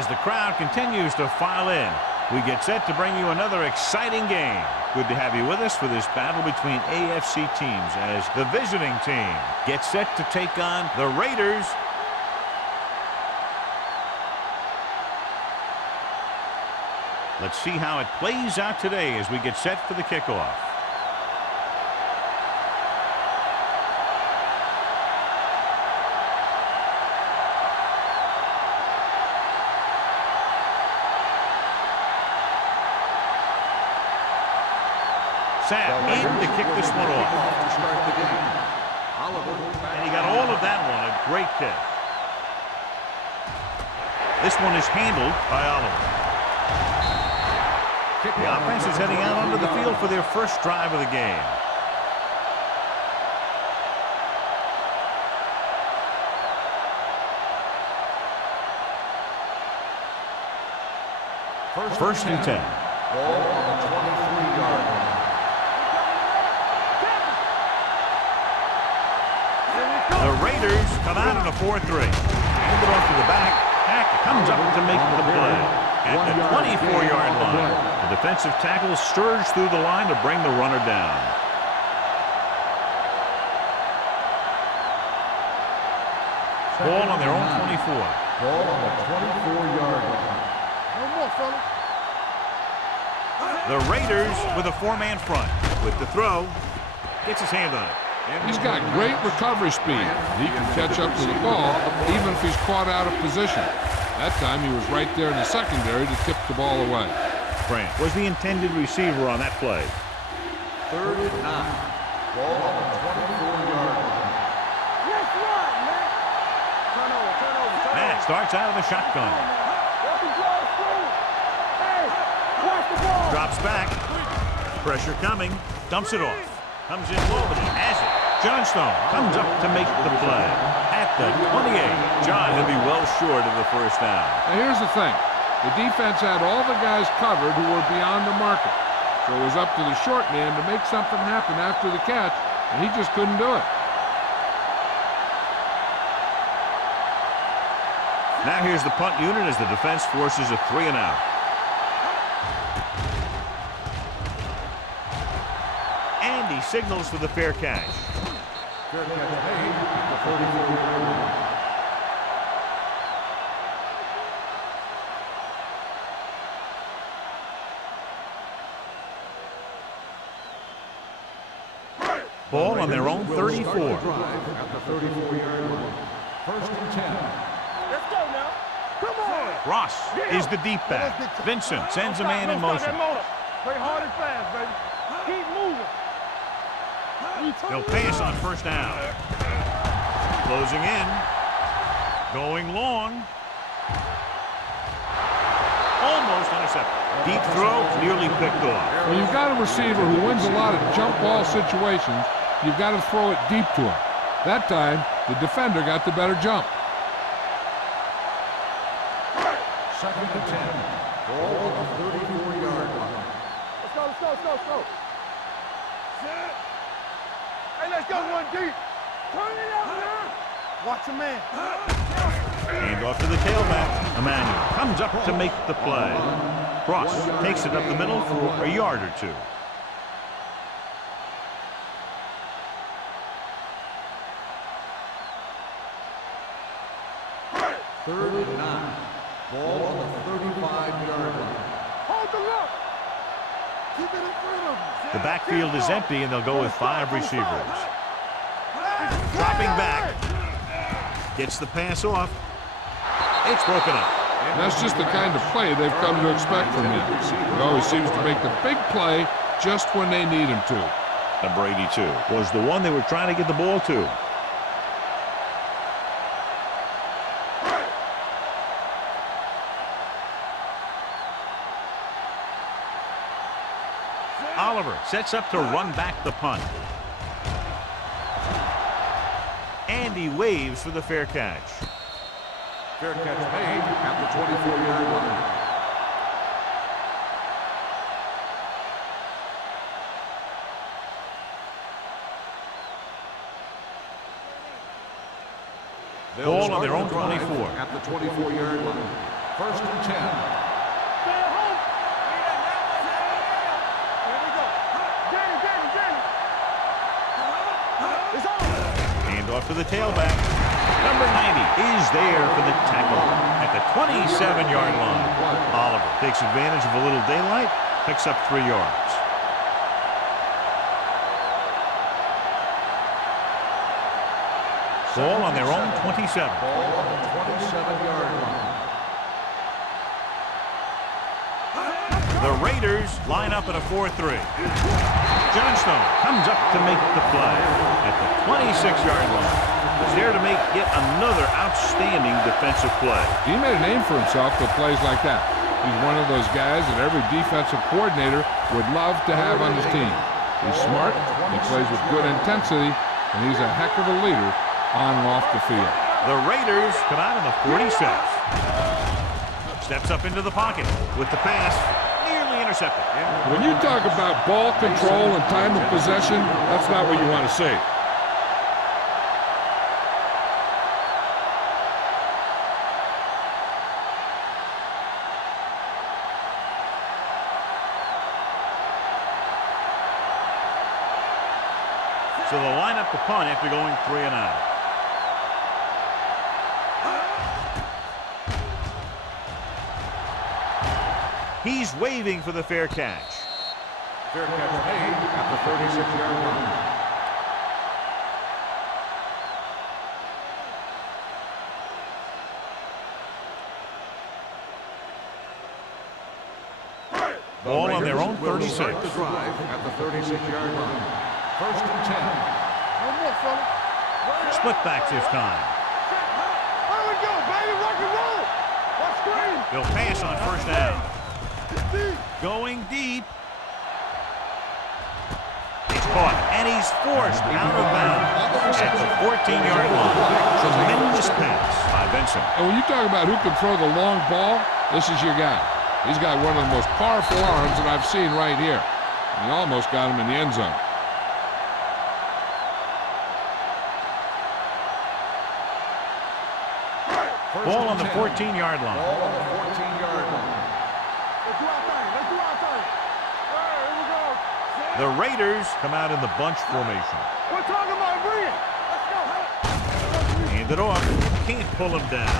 As the crowd continues to file in, we get set to bring you another exciting game. Good to have you with us for this battle between AFC teams as the visiting team gets set to take on the Raiders. Let's see how it plays out today as we get set for the kickoff. Sam in to kick this one off. And he got all of that one. A great kick. This one is handled by Oliver. The offense is heading out onto the field for their first drive of the game. First and 10. Ball on the 23-yard line. The Raiders come out in a 4-3. Hand it off to the back. Hackett comes up to make the play at the 24-yard line. The defensive tackle surged through the line to bring the runner down. Ball on their own 24. Ball on the 24-yard line. One more, fella. The Raiders with a four-man front. With the throw, gets his hand on it. He's got great recovery speed. He can catch up to the ball even if he's caught out of position. That time he was right there in the secondary to tip the ball away. Grant was the intended receiver on that play. 3rd and 9. Ball on the 24-yard line. Yes, right, man. Turn over. Matt starts out of the shotgun. Hey, watch the ball. Drops back. Pressure coming. Dumps it off. Comes in low, but he has it. Johnstone comes up to make the play. At the 28. John, he'll be well short of the first down. Now here's the thing. The defense had all the guys covered who were beyond the marker. So it was up to the short man to make something happen after the catch, and he just couldn't do it. Now here's the punt unit as the defense forces a 3-and-out. And he signals for the fair catch. Fair catch made at the 34-yard line. Ball on their own 34. At the 34-yard line. 1st and 10. Let's go now. Come on. Ross is the deep back. Vincent sends a man in motion. Play hard and fast, baby. Keep moving. They'll pass on first down. Closing in. Going long. Almost intercepted. Deep throw, nearly picked off. When you've got a receiver who wins a lot of jump ball situations, you've got to throw it deep to him. That time, the defender got the better jump. 2nd and 10. Ball on the 34-yard line. Let's go. Hey, let's go one deep. Turn it up now. Watch a man. Hand off to the tailback. Emmanuel comes up to make the play. Cross takes it up the middle for a yard or two. Third and 9. Ball on the 35-yard line. Hold the look. Keep it in front of him. The backfield is empty, and they'll go with 5 receivers. Dropping back. Gets the pass off. It's broken up. That's just the kind of play they've come to expect from him. He always seems to make the big play just when they need him to. Number 82 was the one they were trying to get the ball to. Oliver sets up to run back the punt. And he waves for the fair catch. Fair catch made at the 24-yard line. Ball on their own 24. At the 24-yard line. First and 10. Stay at home. Here we go. Danny. It's on. Hand off to the tailback. Number 90 is there for the tackle at the 27-yard line. Oliver takes advantage of a little daylight, picks up 3 yards. Ball on their own 27. Ball on the 27-yard line. The Raiders line up in a 4-3. Johnstone comes up to make the play at the 26-yard line. He's there to make yet another outstanding defensive play. He made a name for himself with plays like that. He's one of those guys that every defensive coordinator would love to have on his team. He's smart, he plays with good intensity, and he's a heck of a leader on and off the field. The Raiders come out in the 46. Steps up into the pocket with the pass. Nearly intercepted. When you talk about ball control and time of possession, that's not what you want to see. So they'll line up the punt after going 3 and out. He's waving for the fair catch. Fair catch made at the 36-yard line. Ball on their own 36. Start the drive at the 36-yard line. First and 10. One more, fella. Split back this time. Here we go, baby. Rock and roll. Watch screen. They'll pass on first down. Going deep. It's caught, and he's forced out of bounds at the 14-yard line. Tremendous pass by Benson. And when you talk about who can throw the long ball, this is your guy. He's got one of the most powerful arms that I've seen right here. And he almost got him in the end zone. Ball on the 14-yard line. Ball on the 14-yard line. Let's do our thing. Let's do our thing. All right, here we go. The Raiders come out in the bunch formation. We're talking about bring it. Let's go. Hand it off. Can't pull him down.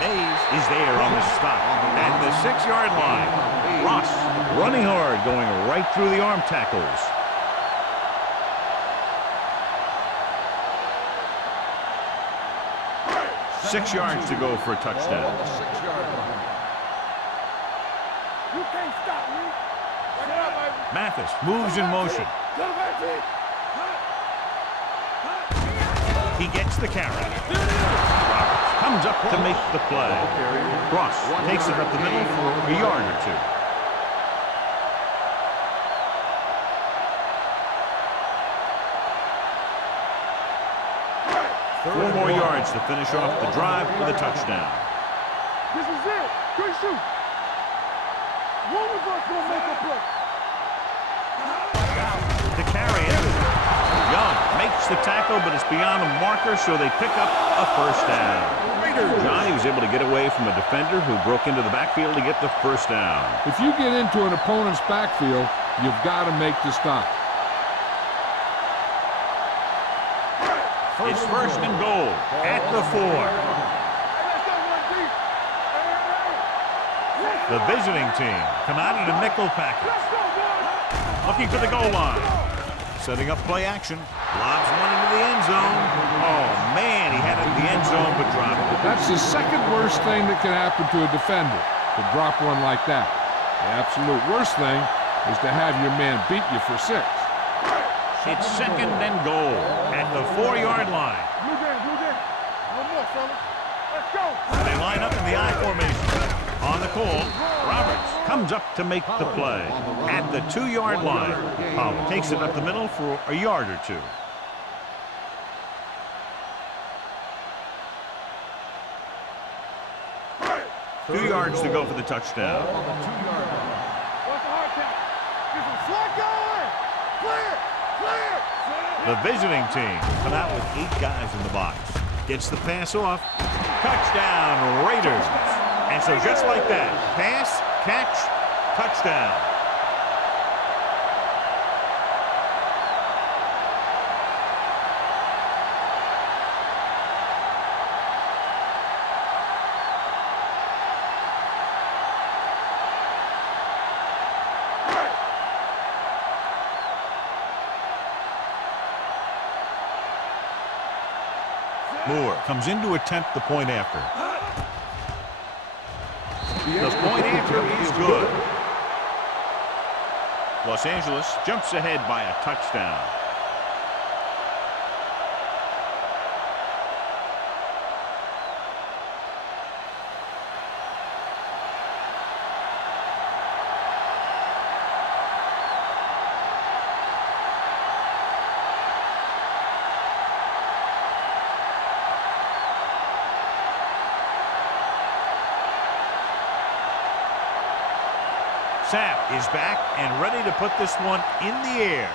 Mays is there on the stop at the 6-yard line. Ross running hard, going right through the arm tackles. Six yards to go for a touchdown. Ball on the 6-yard line. You can't stop me. Check it out, baby. Mathis moves in motion. To the back, T. He gets the carry. Roberts comes up to make the play. Ross takes it up the middle for a yard or two. Four more yards to finish off the drive with a touchdown. This is it. Good shoot. One of us will make a play. To carry it. Young makes the tackle, but it's beyond the marker, so they pick up a first down. Johnny was able to get away from a defender who broke into the backfield to get the first down. If you get into an opponent's backfield, you've got to make the stop. It's first and goal at the 4. The visiting team come out in a nickel package. Looking for the goal line. Setting up play action. Lobs one into the end zone. Oh, man, he had it in the end zone, but dropped it. That's the second worst thing that can happen to a defender, to drop one like that. The absolute worst thing is to have your man beat you for 6. It's second and goal at the 4-yard line. Blue game. One more, fella. Let's go. They line up in the I formation. On the call, Roberts comes up to make the play at the 2-yard line. Powell takes it up the middle for a yard or two. Two yards to go for the touchdown. On the 2-yard line. What's the hard count? Get some slack going. Clear. The visiting team come out with 8 guys in the box. Gets the pass off. Touchdown, Raiders. And so just like that, pass, catch, touchdown. Moore comes in to attempt the point after. The point after is good. Los Angeles jumps ahead by a touchdown. Sapp is back and ready to put this one in the air.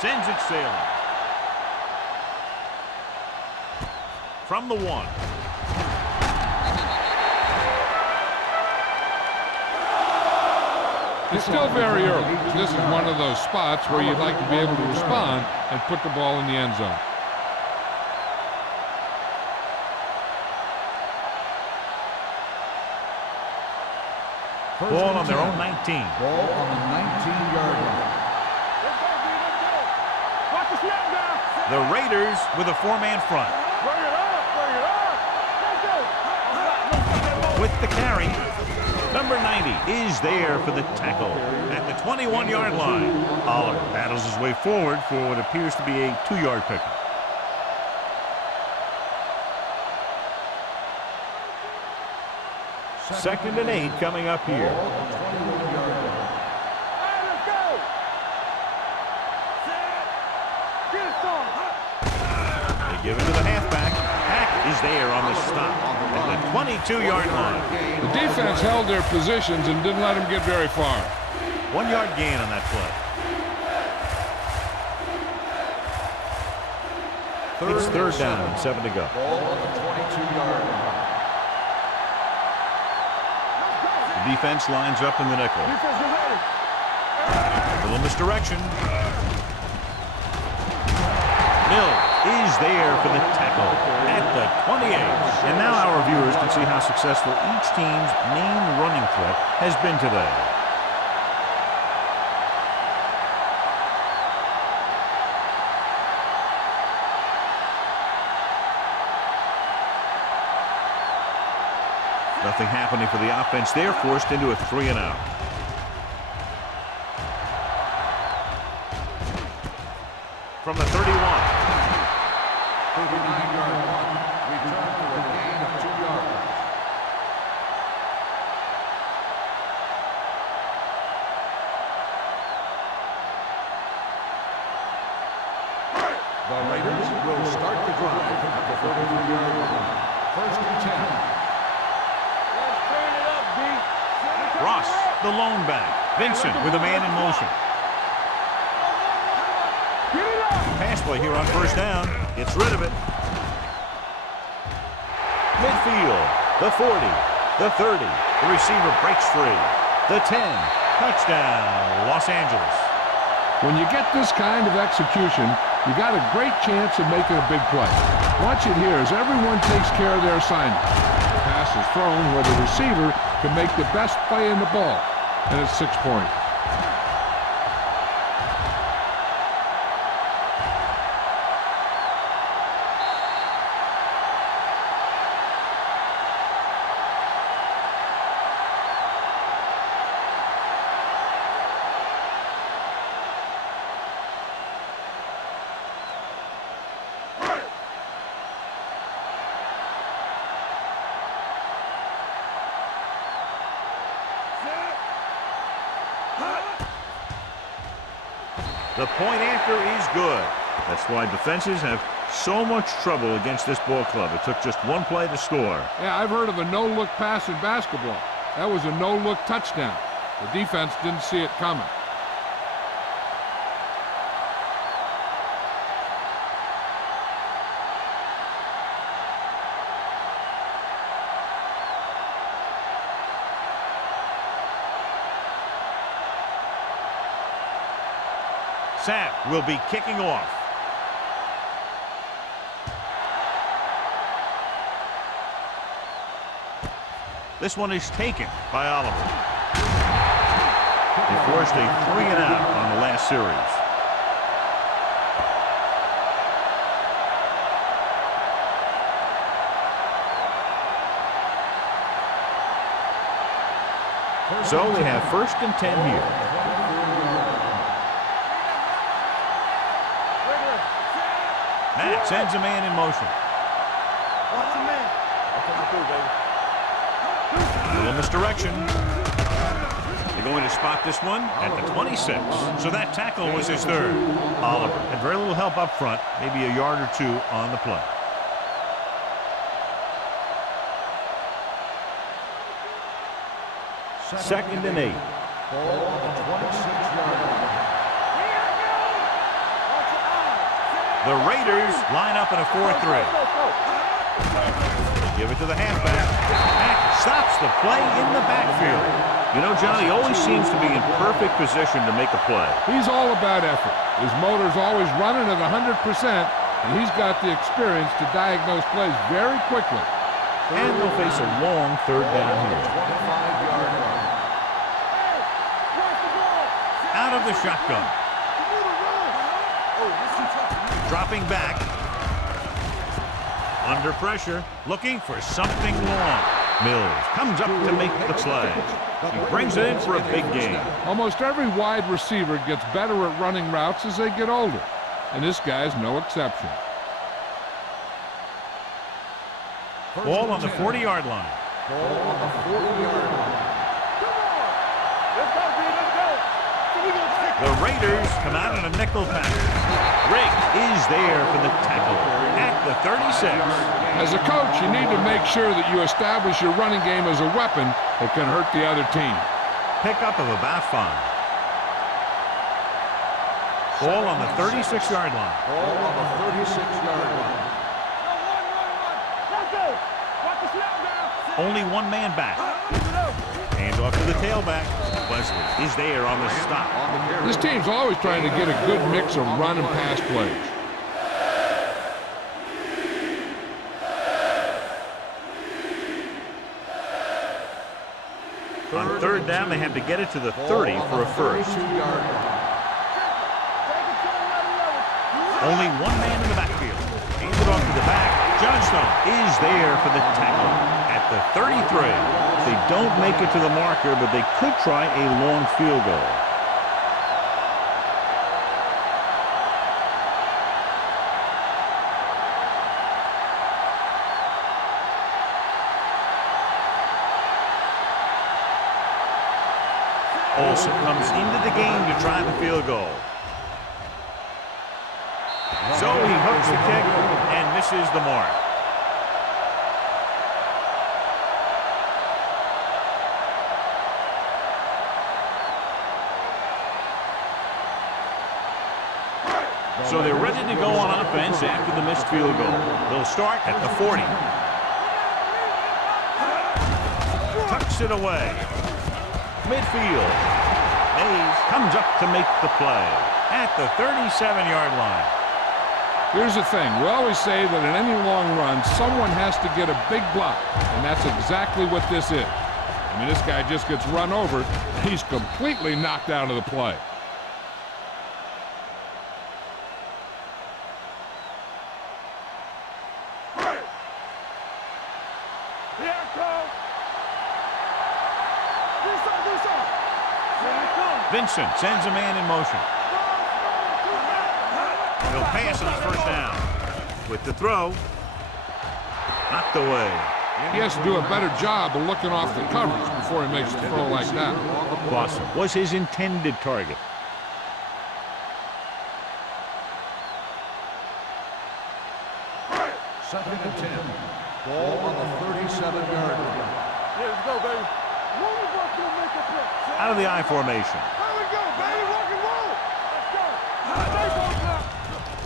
Sends it sailing. From the 1. It's still very early. This is one of those spots where you'd like to be able to respond and put the ball in the end zone. Ball on their own 19. Ball on the 19-yard line. Let's go, B, let's go. Watch the snap now. The Raiders with a 4-man front. Bring it up, bring it up. Let's go. With the carry, number 90 is there for the tackle at the 21-yard line. Oliver battles his way forward for what appears to be a 2-yard pickup. Second and 8 coming up here. All right, let's go. Get it, son. They give it to the halfback. Hack is there on the stop at the 22-yard line. The defense held their positions and didn't let them get very far. 1-yard gain on that play. It's third down and 7 to go. Ball on the 22-yard line. The defense lines up in the nickel. Defense, get ready. Little misdirection. Mill is there for the tackle at the 28. And now our viewers can see how successful each team's main running threat has been today. Nothing happening for the offense. They're forced into a 3-and-out. From the 31. 39-yard line. Return for a gain of 2 yards. The Raiders will start the drive at the 33-yard line. First and 10. Ross, the lone back. Vincent with a man in motion. Pass play here on first down. Gets rid of it. Midfield. The 40. The 30. The receiver breaks free. The 10. Touchdown, Los Angeles. When you get this kind of execution, you got a great chance of making a big play. Watch it here as everyone takes care of their assignment. The pass is thrown where the receiver can make the best play in the ball, and it's 6 points. The point after is good. That's why defenses have so much trouble against this ball club. It took just one play to score. Yeah, I've heard of a no-look pass in basketball. That was a no-look touchdown. The defense didn't see it coming. Snap will be kicking off. This one is taken by Oliver. He forced a 3-and-out on the last series. So we have 1st and 10 here. Matt sends a man in motion. Watch him, man. A little misdirection. They're going to spot this one at the 26. So that tackle was his 3rd. Oliver had very little help up front, maybe a yard or 2 on the play. Second and 8. Ball on the 26-yard line. The Raiders line up in a 4-3. Give it to the halfback. Mack stops the play in the backfield. You know, John, he always seems to be in perfect position to make a play. He's all about effort. His motor's always running at 100%, and he's got the experience to diagnose plays very quickly. And they'll face a long 3rd down here. 25-yard line. Out of the shotgun. Dropping back. Under pressure. Looking for something long. Mills comes up to make the play. He brings it in for a big gain. Almost every wide receiver gets better at running routes as they get older, and this guy's no exception. Ball on the 40-yard line. Ball on the 40-yard line. Let's go, B. Let's go. The Raiders come out in a nickel package. Rigg is there for the tackle at the 36. As a coach, you need to make sure that you establish your running game as a weapon that can hurt the other team. Pickup of about 5. Ball on the 36-yard line. Ball on the 36-yard line. Let's go. Watch the snap now. Only one man back. Hands off to the tailback. Wesley is there on the stop. This team's always trying to get a good mix of run and pass plays. On 3rd down, they have to get it to the 30 for a first. Only one man in the backfield. Hands it off to the back. Johnstone is there for the tackle at the 33. They don't make it to the marker, but they could try a long field goal. Olsen comes into the game to try the field goal. So he hooks the kick and misses the mark. So they're ready to go on offense after the missed field goal. They'll start at the 40. Tucks it away. Midfield. Mays comes up to make the play at the 37-yard line. Here's the thing. We always say that in any long run, someone has to get a big block, and that's exactly what this is. I mean, this guy just gets run over. He's completely knocked out of the play. Vincent sends a man in motion. He'll pass on 1st down. With the throw, knocked away. He has to do a better job of looking off the coverage before he makes a throw like that. Clausen was his intended target. Second and 10. Ball on the 37-yard line. Yeah, let's go, baby. Out of the I formation. There we go, baby. Rock and roll. Let's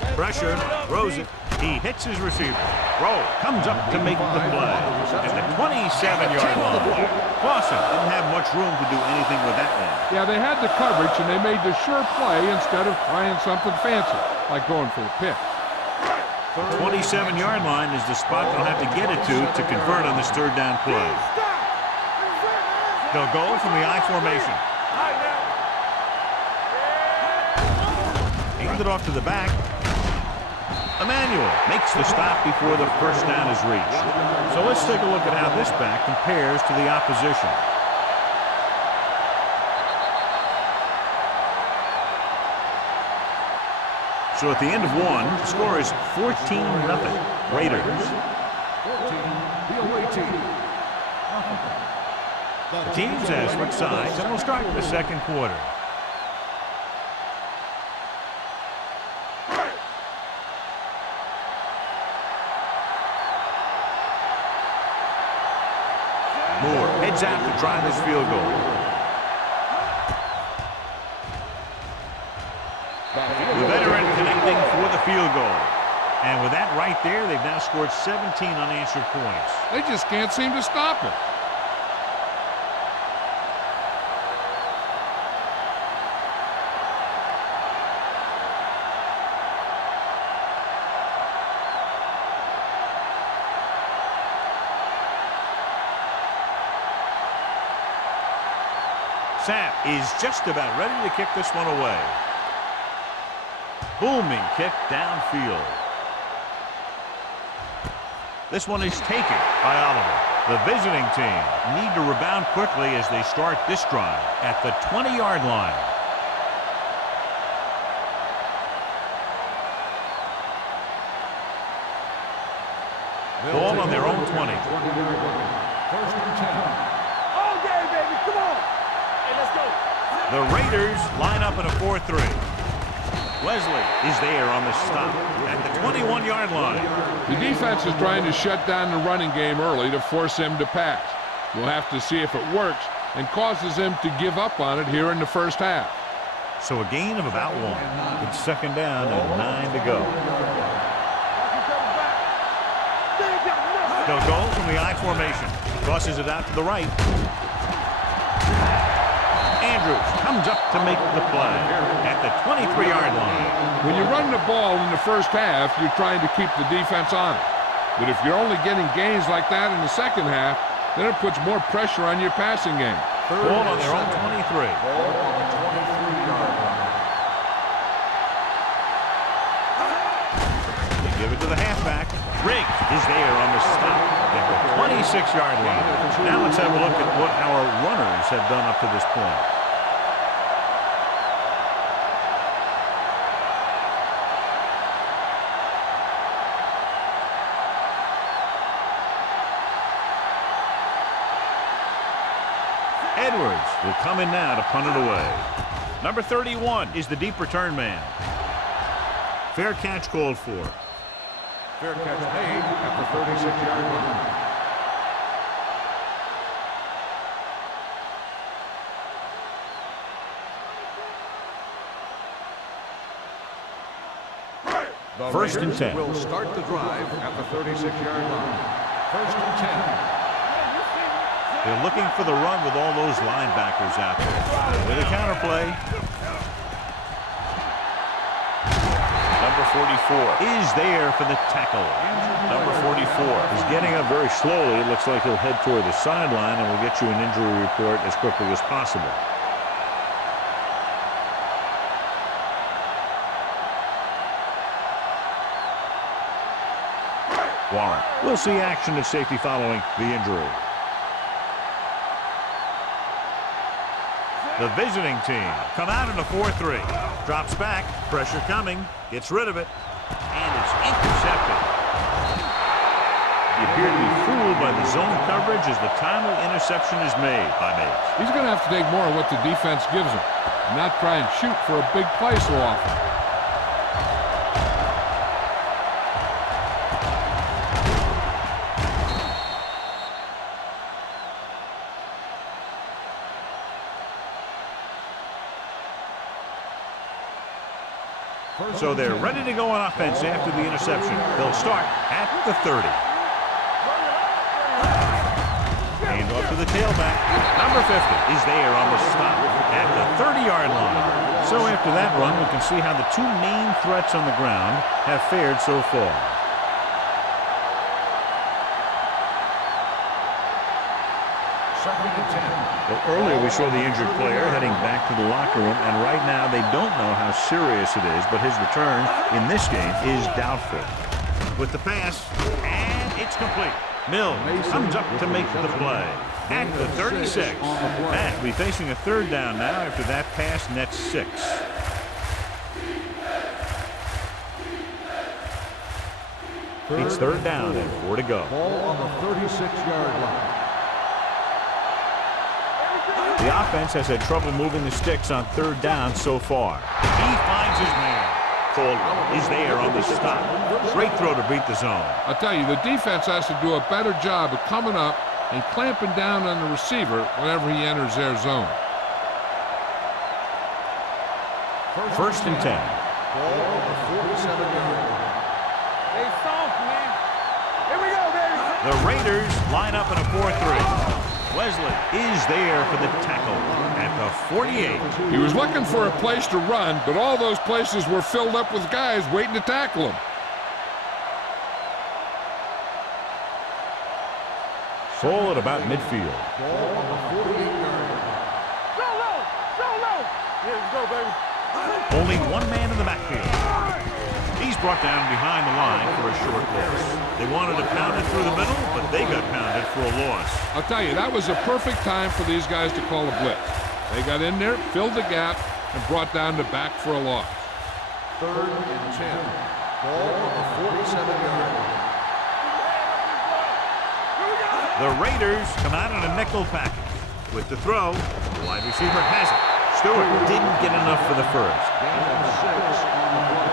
go. Pressure. Throws it. He hits his receiver. Rowe comes up to make the play at the 27-yard line. Clausen didn't have much room to do anything with that one. Yeah, they had the coverage, and they made the sure play instead of trying something fancy, like going for the pick. The 27-yard line is the spot they'll have to get it to convert on this third down play. They'll go from the I formation. Hand it off to the back. Emmanuel makes the stop before the first down is reached. So let's take a look at how this back compares to the opposition. So at the end of one, the score is 14-0 Raiders. 14, the away team. The teams have switched sides, and we'll start the second quarter. Moore heads out to try this field goal. The veteran connecting for the field goal. And with that right there, they've now scored 17 unanswered points. They just can't seem to stop it. Sapp is just about ready to kick this one away. Booming kick downfield. This one is taken by Oliver. The visiting team need to rebound quickly as they start this drive at the 20-yard line. Ball on their own 20. 20-yard line. First and 10. All day, baby. Come on. Hey, let's go. The Raiders line up in a 4-3. Wesley is there on the stop at the 21-yard line. The defense is trying to shut down the running game early to force him to pass. We'll have to see if it works and causes him to give up on it here in the first half. So a gain of about one. It's second down and 9 to go. They'll go from the I formation. Crosses it out to the right. Andrews comes up to make the play at the 23-yard line. When you run the ball in the first half, you're trying to keep the defense on it. But if you're only getting gains like that in the second half, then it puts more pressure on your passing game. Ball on their own 23. Ball on the 23-yard line. They give it to the halfback. Riggs is there on the stop at the 26-yard line. Now let's have a look at what our runners have done up to this point. Edwards will come in now to punt it away. Number 31 is the deep return man. Fair catch called for. Fair catch made at the 36-yard line. The First and Raiders 10. will start the drive at the 36-yard line. First and 10. They're looking for the run with all those linebackers out there. With a counterplay. Number 44 is there for the tackle. Number 44 is getting up very slowly. It looks like he'll head toward the sideline, and we'll get you an injury report as quickly as possible. Warren will see action at safety following the injury. The visiting team come out in a 4-3. Drops back, pressure coming, gets rid of it, and it's intercepted. He appeared to be fooled by the zone coverage as the timely interception is made by Mays. He's going to have to take more of what the defense gives him, and not try and shoot for a big play so often. So they're ready to go on offense after the interception. They'll start at the 30. Hand off to the tailback. Number 50 is there on the stop at the 30-yard line. So after that run, we can see how the two main threats on the ground have fared so far. Well, earlier we saw the injured player heading back to the locker room, and right now they don't know how serious it is, but his return in this game is doubtful. With the pass, and it's complete. Mills comes up to make the play at the 36. Matt will be facing a third down now after that pass nets 6. It's third down and 4 to go. Ball on the 36-yard line. The offense has had trouble moving the sticks on third down so far. He finds his man. Caldwell is there on the stop. Great throw to beat the zone. I'll tell you, the defense has to do a better job of coming up and clamping down on the receiver whenever he enters their zone. First and 10. Ball on the 47-yard line. Hey, soft, man. Here we go, baby. The Raiders line up in a 4-3. Wesley is there for the tackle at the 48. He was looking for a place to run, but all those places were filled up with guys waiting to tackle him. Full at about midfield. Ball on the 48-yard line. Go low. Go low. Here we go, baby. Only one man in the backfield. He's brought down behind the line for a short loss. They wanted to pound it through the middle, but they got pounded for a loss. I'll tell you, that was a perfect time for these guys to call a blitz. They got in there, filled the gap, and brought down the back for a loss. Third and 10. Ball on the 47-yard line. The Raiders come out in a nickel package. With the throw, the wide receiver has it. Stewart didn't get enough for the first. Gain of 6 on the play.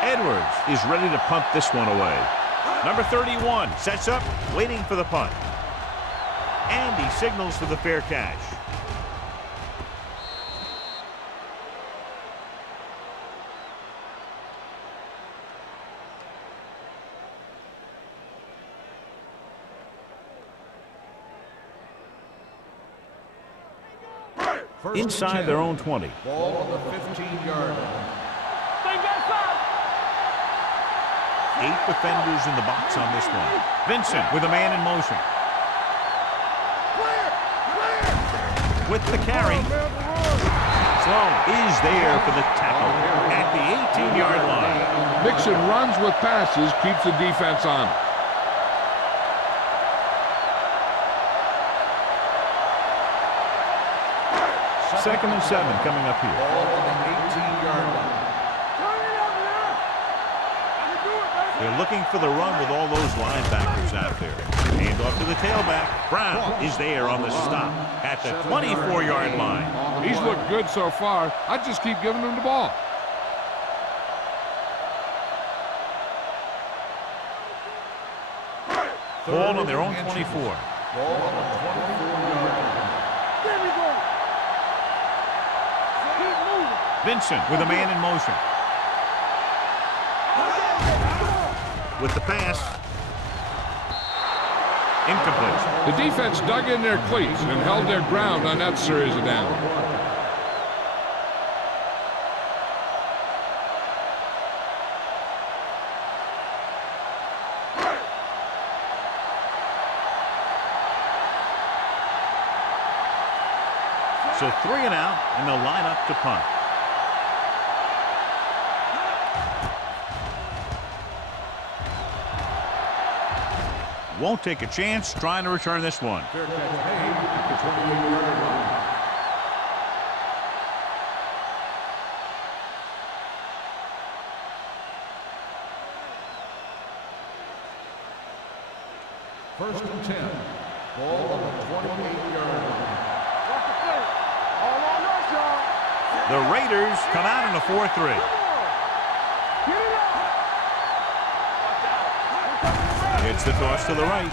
Edwards is ready to punt this one away. Number 31 sets up, waiting for the punt. And he signals for the fair catch. Inside their own 20. Ball on the 15-yard line. 8 defenders in the box on this one. Vincent with a man in motion. With the carry. Sloan is there for the tackle at the 18-yard line. Mixon runs with passes, keeps the defense on. Second and 7 coming up here. Ball on the 18-yard line. They're looking for the run with all those linebackers out there. Hand off to the tailback. Brown is there on the stop at the 24-yard line. He's looked good so far. I just keep giving him the ball. Ball on their own 24. Ball on the 24-yard line. There we go. Keep moving. Vincent with a man in motion. With the pass. Incomplete. The defense dug in their cleats and held their ground on that series of downs. So 3 and out, and they'll line up to punt. Won't take a chance trying to return this one. Fair catch made at the 28-yard line. First and 10. Ball on the 28-yard line. Watch the play. All on us, y'all. The Raiders come out in a 4-3. It's the toss to the right.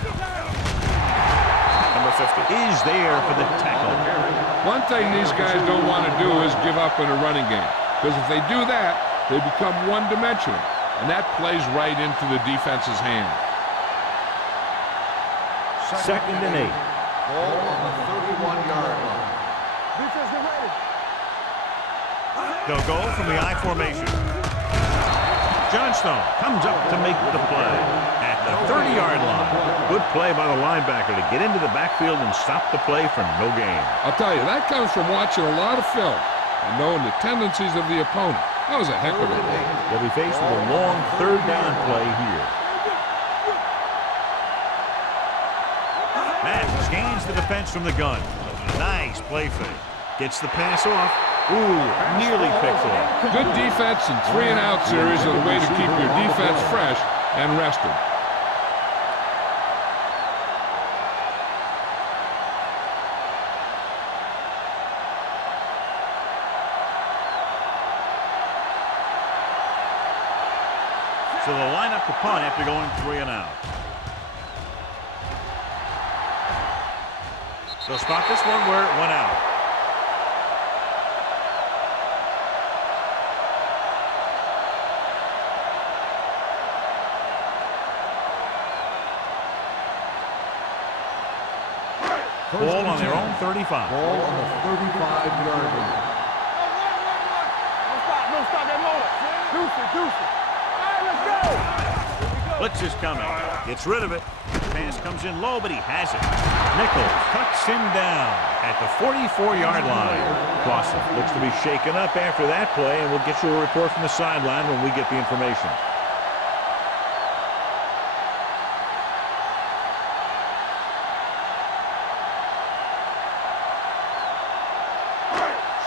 Number 50 is there for the tackle. One thing these guys don't want to do is give up in a running game, because if they do that, they become one-dimensional, and that plays right into the defense's hand. Second and 8. Ball on the 31-yard line. Defense get ready. They'll go from the I formation. Johnstone comes up to make the play at the 30-yard line. Good play by the linebacker to get into the backfield and stop the play for no gain. I'll tell you, that comes from watching a lot of film and knowing the tendencies of the opponent. That was a heck of a play. They'll be faced with a long third down play here. Matt scans the defense from the gun. Nice play fake. Gets the pass off. Ooh, nearly picked off. Good defense and 3-and-out series are the way to keep your defense fresh and rested. So they'll line up to punt after going 3-and-out. They'll spot this one where it went out. Ball on their own 35. Ball on the 35-yard line. Don't stop that motor. Deuce it. All right, let's go. Blitz is coming. Gets rid of it. Pass comes in low, but he has it. Nichols cuts him down at the 44-yard line. Clausen looks to be shaken up after that play, and we'll get you a report from the sideline when we get the information.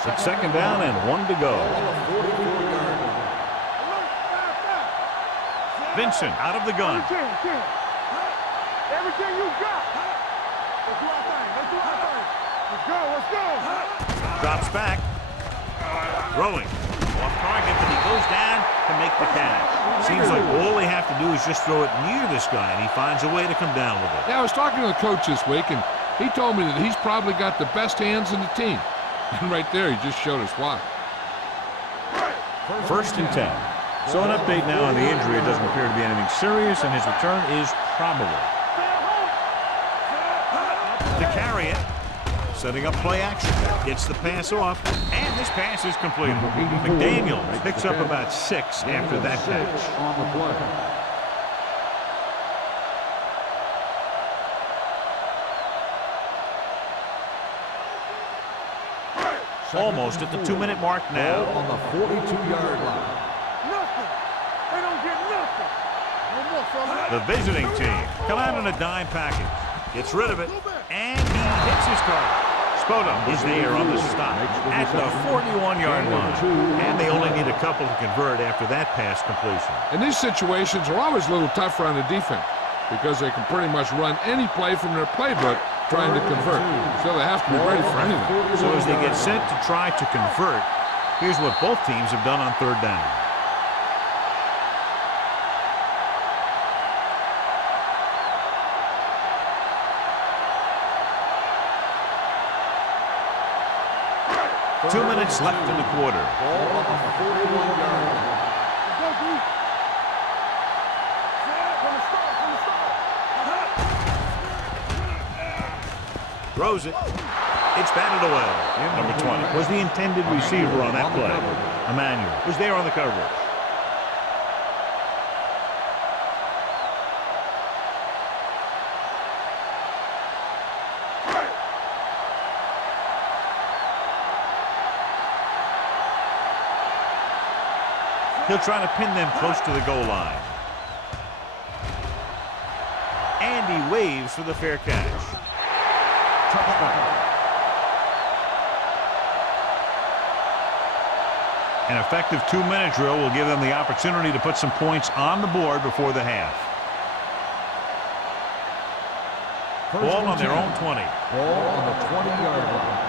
It's second down and 1 to go. Vincent out of the gun. Everything you got. Let's do our thing. Let's go. Drops back. Throwing. Off target, but he goes down to make the catch. Seems like all they have to do is just throw it near this guy, and he finds a way to come down with it. Yeah, I was talking to the coach this week, and he told me that he's probably got the best hands in the team. And right there, he just showed us why. First and 10. So an update now on the injury. It doesn't appear to be anything serious, and his return is probable. To carry it. Setting up play action. Gets the pass off, and this pass is completed. McDaniels picks up about 6 after that catch. On the play. Almost at the 2-minute mark now. Ball on the 42-yard line. Nothing. They don't get nothing. No more, fella. The visiting team come out in a dime package. Gets rid of it, and he hits his target. Spoto is there on the stop at the 41-yard line. And they only need a couple to convert after that pass completion. And these situations are always a little tougher on the defense because they can pretty much run any play from their playbook trying to convert. So they have to be ready for anything. So as they get set to try to convert, here's what both teams have done on third down. Two minutes left in the quarter. Ball on the 41-yard line. Go, Bruce. From the start. Throws it. It's batted away. Number 20 was the intended receiver on that play. Emmanuel was there on the coverage. He'll try to pin them close to the goal line. And he waves for the fair catch. An effective 2-minute drill will give them the opportunity to put some points on the board before the half. Ball on their own 20. Ball on the 20-yard line.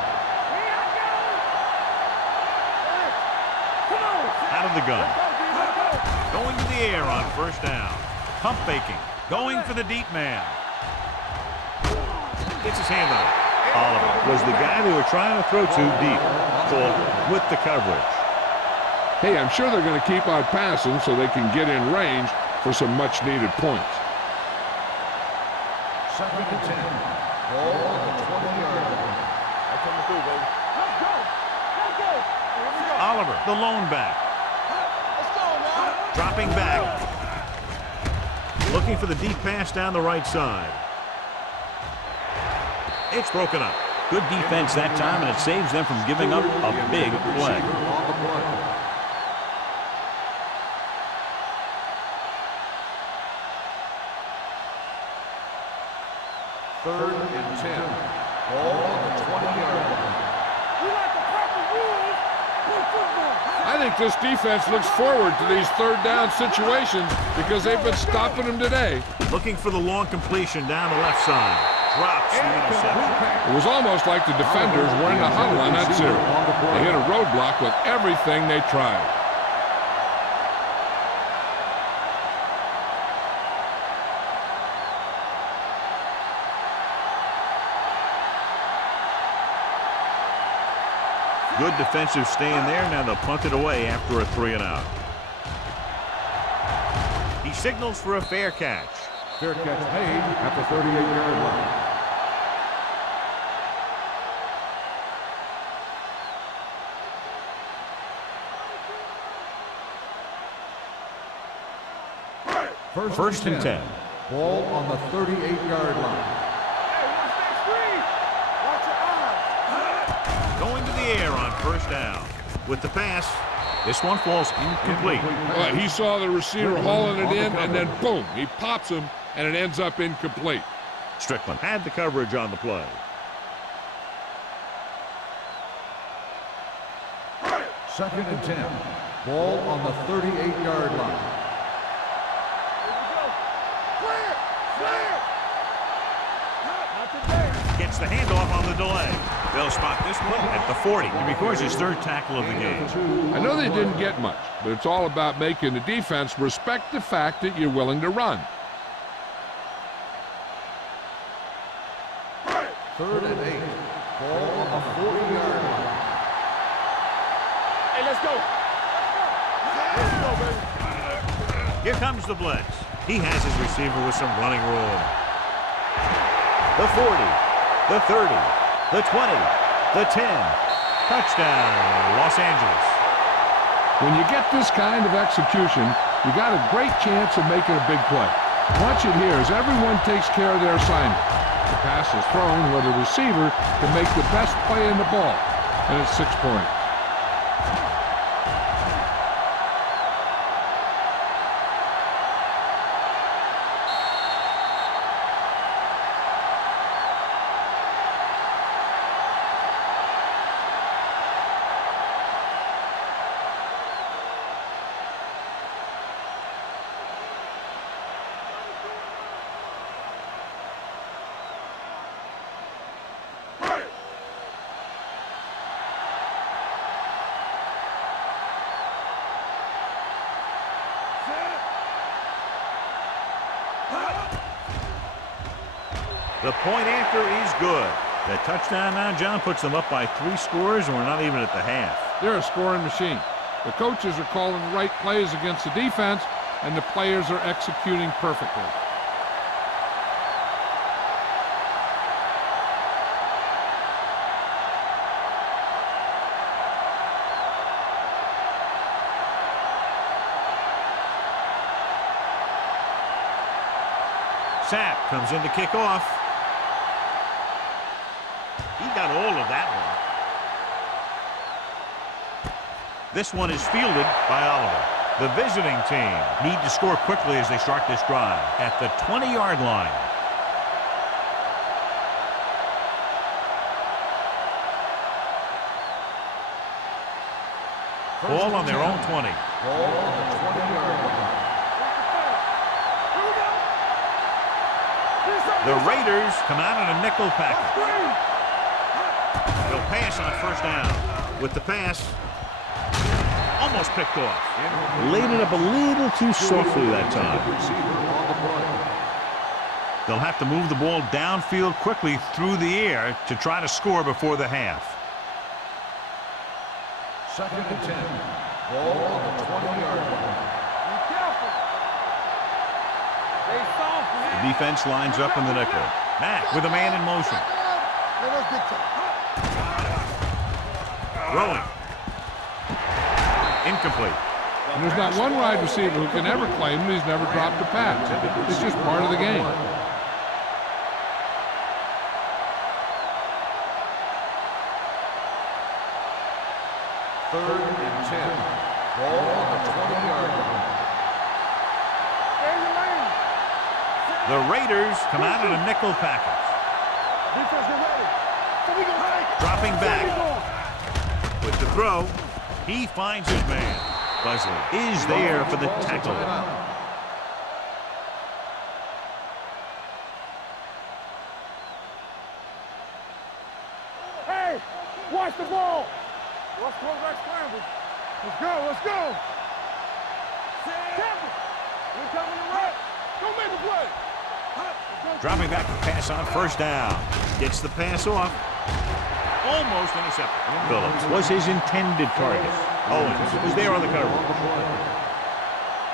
Out of the gun. Going to the air on first down. Pump faking. Going for the deep man. Gets his hand on it. Oliver was the guy they were trying to throw to deep. Called with the coverage. Hey, I'm sure they're going to keep on passing so they can get in range for some much-needed points. 2nd and 10. Ball on the 20-yard line. That's coming through, baby. Let's go. Let's go. Here we go. Oliver, the lone back. Let's go now. Dropping back. Looking for the deep pass down the right side. It's broken up. Good defense that time, and it saves them from giving up a big play. On the play. Third and 10. Ball on the 20-yard line. We like the proper rules. Play football. I think this defense looks forward to these third down situations because they've been stopping them today. Looking for the long completion down the left side. Drops the interception. It was almost like the defenders were in the huddle on that series. They hit a roadblock with everything they tried. Good defensive stand there. Now they'll punt it away after a 3-and-out. He signals for a fair catch. Fair catch made at the 38-yard line. First and 10. Ball on the 38-yard line. Hey, watch that screen. Watch your eyes. Going to the air on first down. With the pass, this one falls incomplete. Well, he saw the receiver hauling it in, and then boom, he pops him, and it ends up incomplete. Strickland had the coverage on the play. Second and 10. Ball on the 38-yard line. Clear. Clear. Not today. Gets the handoff on the delay. They'll spot this one at the 40. He records his third tackle of the game. I know they didn't get much, but it's all about making the defense respect the fact that you're willing to run. Third and 8. Ball on the 40-yard line. Hey, let's go. Let's go, baby. Here comes the blitz. He has his receiver with some running room. The 40, the 30, the 20, the 10. Touchdown, Los Angeles. When you get this kind of execution, you got a great chance of making a big play. Watch it here as everyone takes care of their assignment. The pass is thrown where the receiver can make the best play in the ball, and it's 6 points. The point after is good. The touchdown now, John, puts them up by 3 scores, and we're not even at the half. They're a scoring machine. The coaches are calling the right plays against the defense, and the players are executing perfectly. Sapp comes in to kick off. He got all of that one. This one is fielded by Oliver. The visiting team need to score quickly as they start this drive at the 20-yard line. Ball on their own 20. Ball on the 20-yard line. The Raiders come out in a nickel package. They'll pass on first down. With the pass, almost picked off. Laid it up a little too softly that time. Receiver on the play. They'll have to move the ball downfield quickly through the air to try to score before the half. 2nd and 10. Ball on the 20-yard line. Be careful. Stay soft, man. The defense lines up in the nickel. Mack with a man in motion. Let us get to Throwing. Incomplete. And there's not one wide receiver who can ever claim that he's never dropped a pass. It's just part of the game. 3rd and 10. Ball on the 20-yard line. stay in the lane. The Raiders come out in a nickel package. Defense, get ready. So we gonna take it. Dropping back. Keep going. With the throw, he finds his man. Buzzley is there for the tackle. Hey, watch the ball. Let's quarterback scramble. Let's go, let's go. Careful. We're coming to right. Don't make a play. Dropping back to pass on 1st down. Gets the pass off. Almost intercepted. Phillips was his intended target. Owens was there on the cover.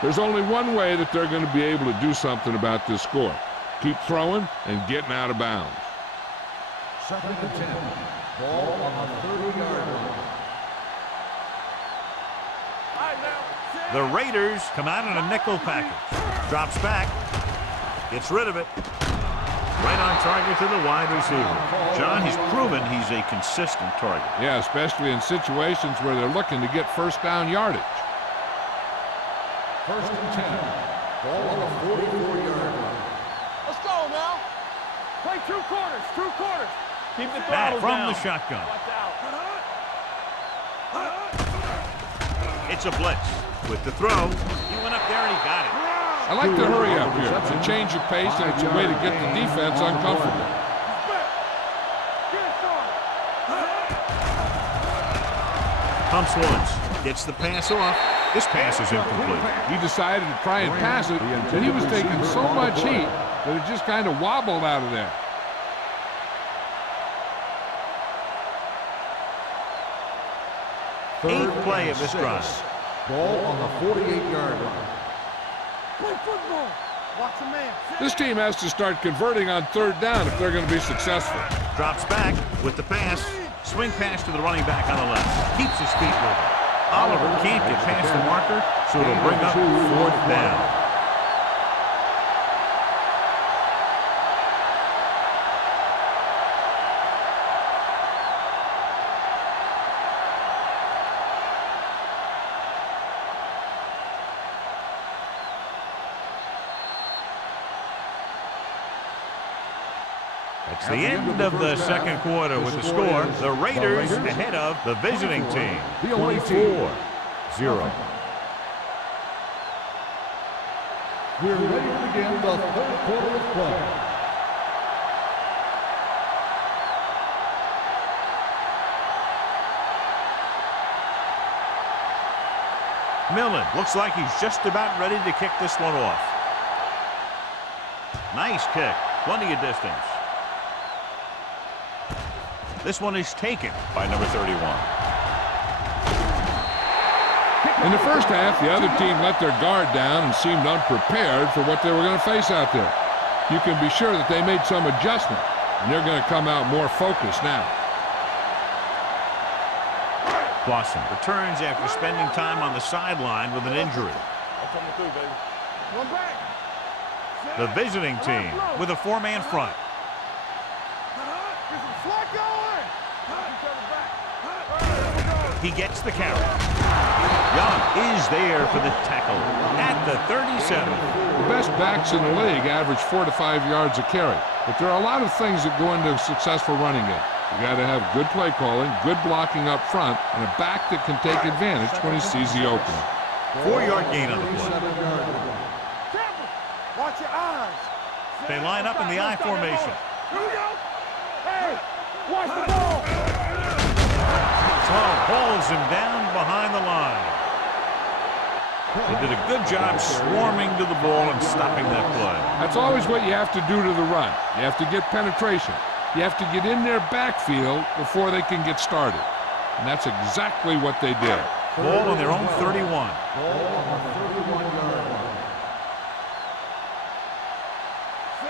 There's only one way that they're going to be able to do something about this score. Keep throwing and getting out of bounds. 2nd and 10. Ball on the 30-yard line. The Raiders come out in a nickel package. Drops back. Gets rid of it. Right on target to the wide receiver. John, he's proven he's a consistent target. Yeah, especially in situations where they're looking to get 1st down yardage. 1st and 10. Ball on the 44-yard line. Let's go now. Play 2 quarters, 2 quarters. Keep the Matt throttle from down. the shotgun. Watch out. It's a blitz. With the throw, he went up there and he got it. I like to hurry up here. It's a change of pace, and it's a way to get the defense uncomfortable. Pumps once. Gets the pass off. This pass is incomplete. He decided to try and pass it, and he was taking so much heat that it just kind of wobbled out of there. Eighth play of this drive. Ball on the 48-yard line. Play football. Watch a man. This team has to start converting on 3rd down if they're going to be successful. Drops back with the pass. Swing pass to the running back on the left. Keeps his feet moving. Oliver can't get past the marker, so it'll bring up 4th down. It's the end of the 2nd quarter with the score. The Raiders ahead of the visiting team. 24-0. We're ready to begin the 3rd quarter of play. Millen looks like he's just about ready to kick this one off. Nice kick. Plenty of distance. This one is taken by number 31. In the 1st half, the other team let their guard down and seemed unprepared for what they were going to face out there. You can be sure that they made some adjustment, and they're going to come out more focused now. Clausen returns after spending time on the sideline with an injury. One back. The visiting team with a 4-man front. Flat going. He gets the carry. Young is there for the tackle at the 37. The best backs in the league average 4 to 5 yards a carry, but there are a lot of things that go into a successful running game. You got to have good play calling, good blocking up front, and a back that can take advantage when he sees the opening. 4-yard gain on the play. Careful. Watch your eyes. They line up in the I formation. Here we go. Hey, watch the ball. Sloan pulls him down behind the line. They did a good job swarming to the ball and stopping that play. That's always what you have to do to the run. You have to get penetration. You have to get in their backfield before they can get started. And that's exactly what they did. Ball on their own 31. Ball on the 31-yard line.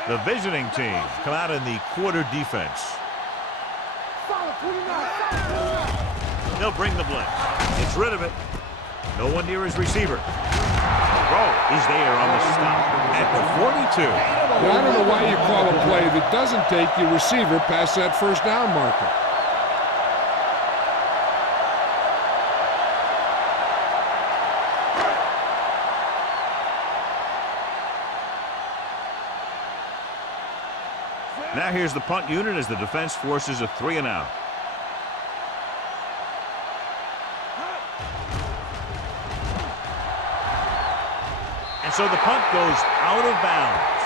The visiting team come out in the quarter defense. They'll bring the blitz. Gets rid of it. No one near his receiver. Throw is there on the stop at the 42. Now, I don't know why you call a play that doesn't take your receiver past that first down marker. Now here's the punt unit as the defense forces a 3-and-out. And so the punt goes out of bounds.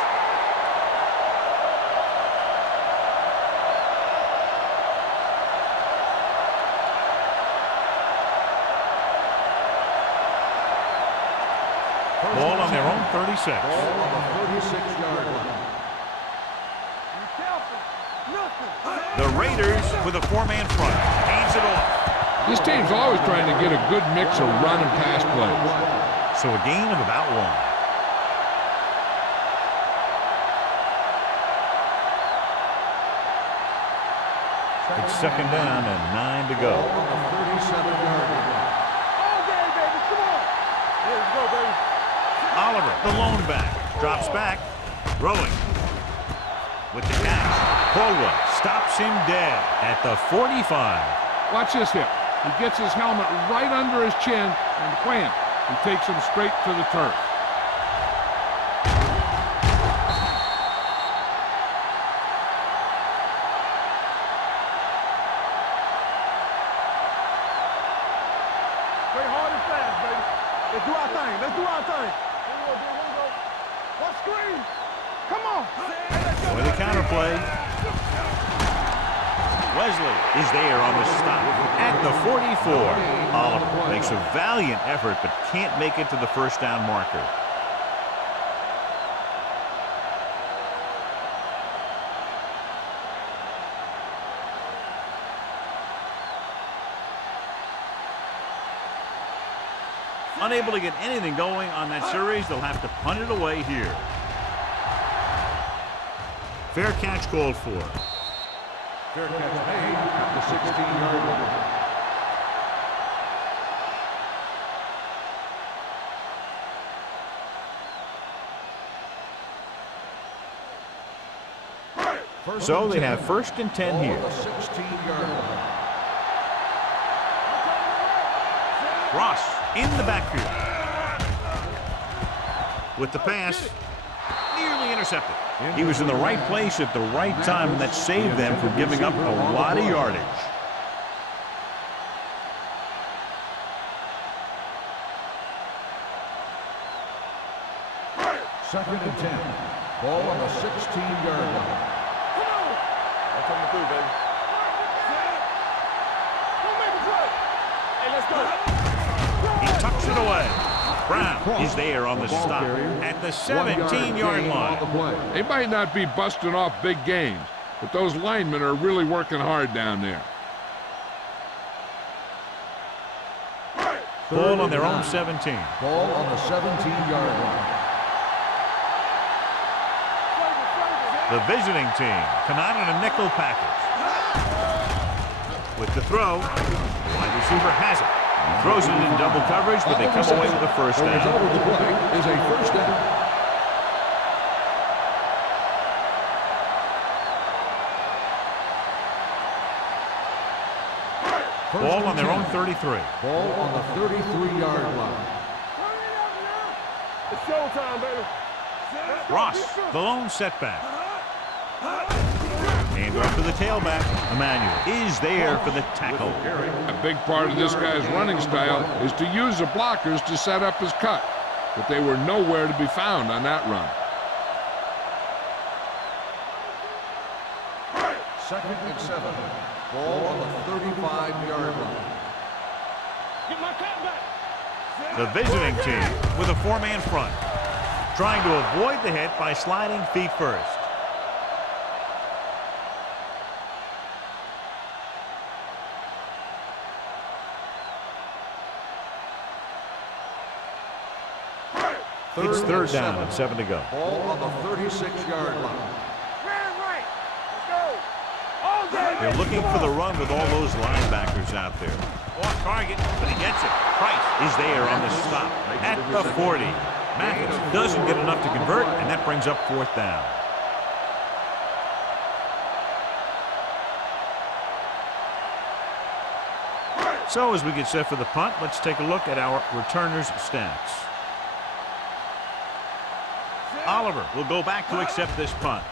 Ball on their own 36. Ball on the 36-yard line. The Raiders with a 4-man front. Hands it off. This team's always trying to get a good mix of run and pass plays. So a gain of about 1. It's second down and 9 to go. Ball on the 37-yard line. Oliver, the lone back, drops back, rolling with the catch. Caldwell stops him dead at the 45. Watch this hit. He gets his helmet right under his chin, and wham, he takes him straight to the turf. Play hard and fast, baby. Let's do our thing. Let's do our thing. Here we go. What screen? Come on. With the counterplay. Wesley is there on the stop at the 44. Oliver makes a valiant effort but can't make it to the first down marker. Unable to get anything going on that series, they'll have to punt it away here. Fair catch called for. Fair catch made at the 16-yard line. So they have first and 10 here. 16-yard line. Ross in the backfield. With the pass, nearly intercepted. He was in the right place at the right time, and that saved them from giving up a lot of yardage. Second and 10. Ball on the 16-yard line. I'm coming through, baby. Don't make a play. Hey, let's go. He tucks it away. Brown is there on the stop at the 17-yard line. They might not be busting off big games, but those linemen are really working hard down there. Ball on their own 17. Ball on the 17-yard line. The visiting team come out in a nickel package. With the throw, the wide receiver has it. He throws it in double coverage, but they come away with a first The result down. of the play is a first down. Ball on their own 33. Ball on the 33-yard line. It's showtime, baby. Ross, the lone setback. Hand off to the tailback. Emmanuel is there for the tackle. A big part of this guy's running style is to use the blockers to set up his cut, but they were nowhere to be found on that run. Second and 7. Ball on the 35-yard line. Get my cat back. The visiting team with a four-man front, trying to avoid the hit by sliding feet first. It's third down and 7 to go. Ball on the 36-yard line. They're looking for the run with all those linebackers out there. Off target, but he gets it. Price is there on the stop at the 40. Mathis doesn't get enough to convert, and that brings up fourth down. So as we get set for the punt, let's take a look at our returners' stats. Oliver will go back to accept this punt.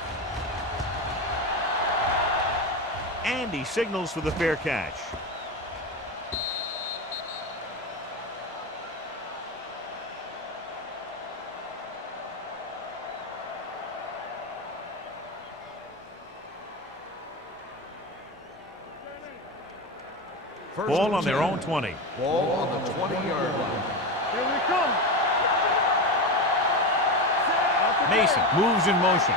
And he signals for the fair catch. Ball on their own 20. Ball on the 20-yard line. Here we come. Mason moves in motion.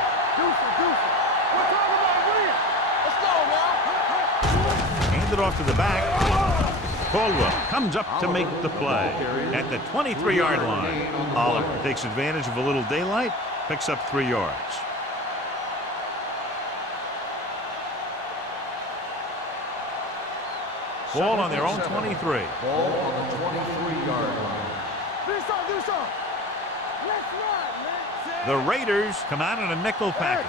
Hand it off to the back. Caldwell comes up to make the play at the 23-yard line. Oliver takes advantage of a little daylight, picks up 3 yards. Ball on their own 23. Ball on the 23-yard line. The Raiders come out in a nickel package.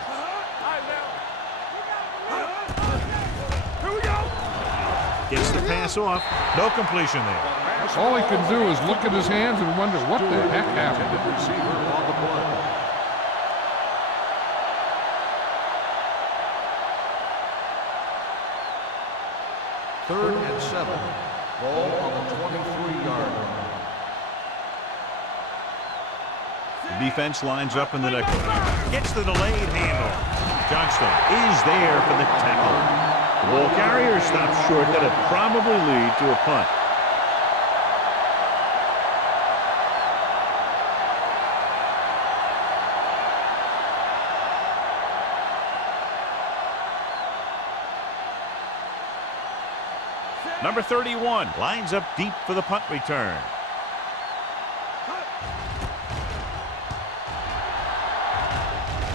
Gets the pass off. No completion there. All he can do is look at his hands and wonder what the heck happened. Receiver on the play. Third and 7. Ball on the 23-yard line. The defense lines up in the nickel. Gets the delayed handle. Johnston is there for the tackle. The ball carrier stops short. That'll probably lead to a punt. Number 31 lines up deep for the punt return.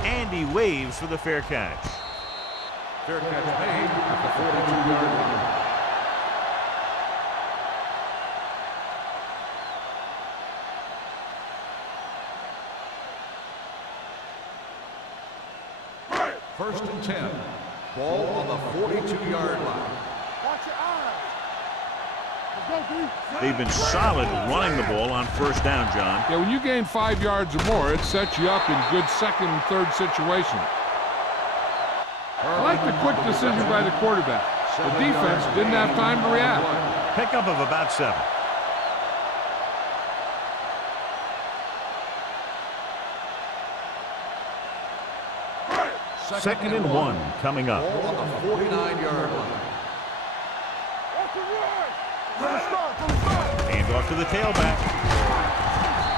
And he waves for the fair catch. Fair catch made at the 42-yard line. First and 10. Ball on the 42-yard line. Watch your eyes. Let's go, D. They've been solid running the ball on first down, John. Yeah, when you gain 5 yards or more, it sets you up in good second and third situations. I like the quick decision by the quarterback. The defense didn't have time to react. Pickup of about 7. Second and 1 coming up. Ball on the 49-yard line. Hand off to the tailback.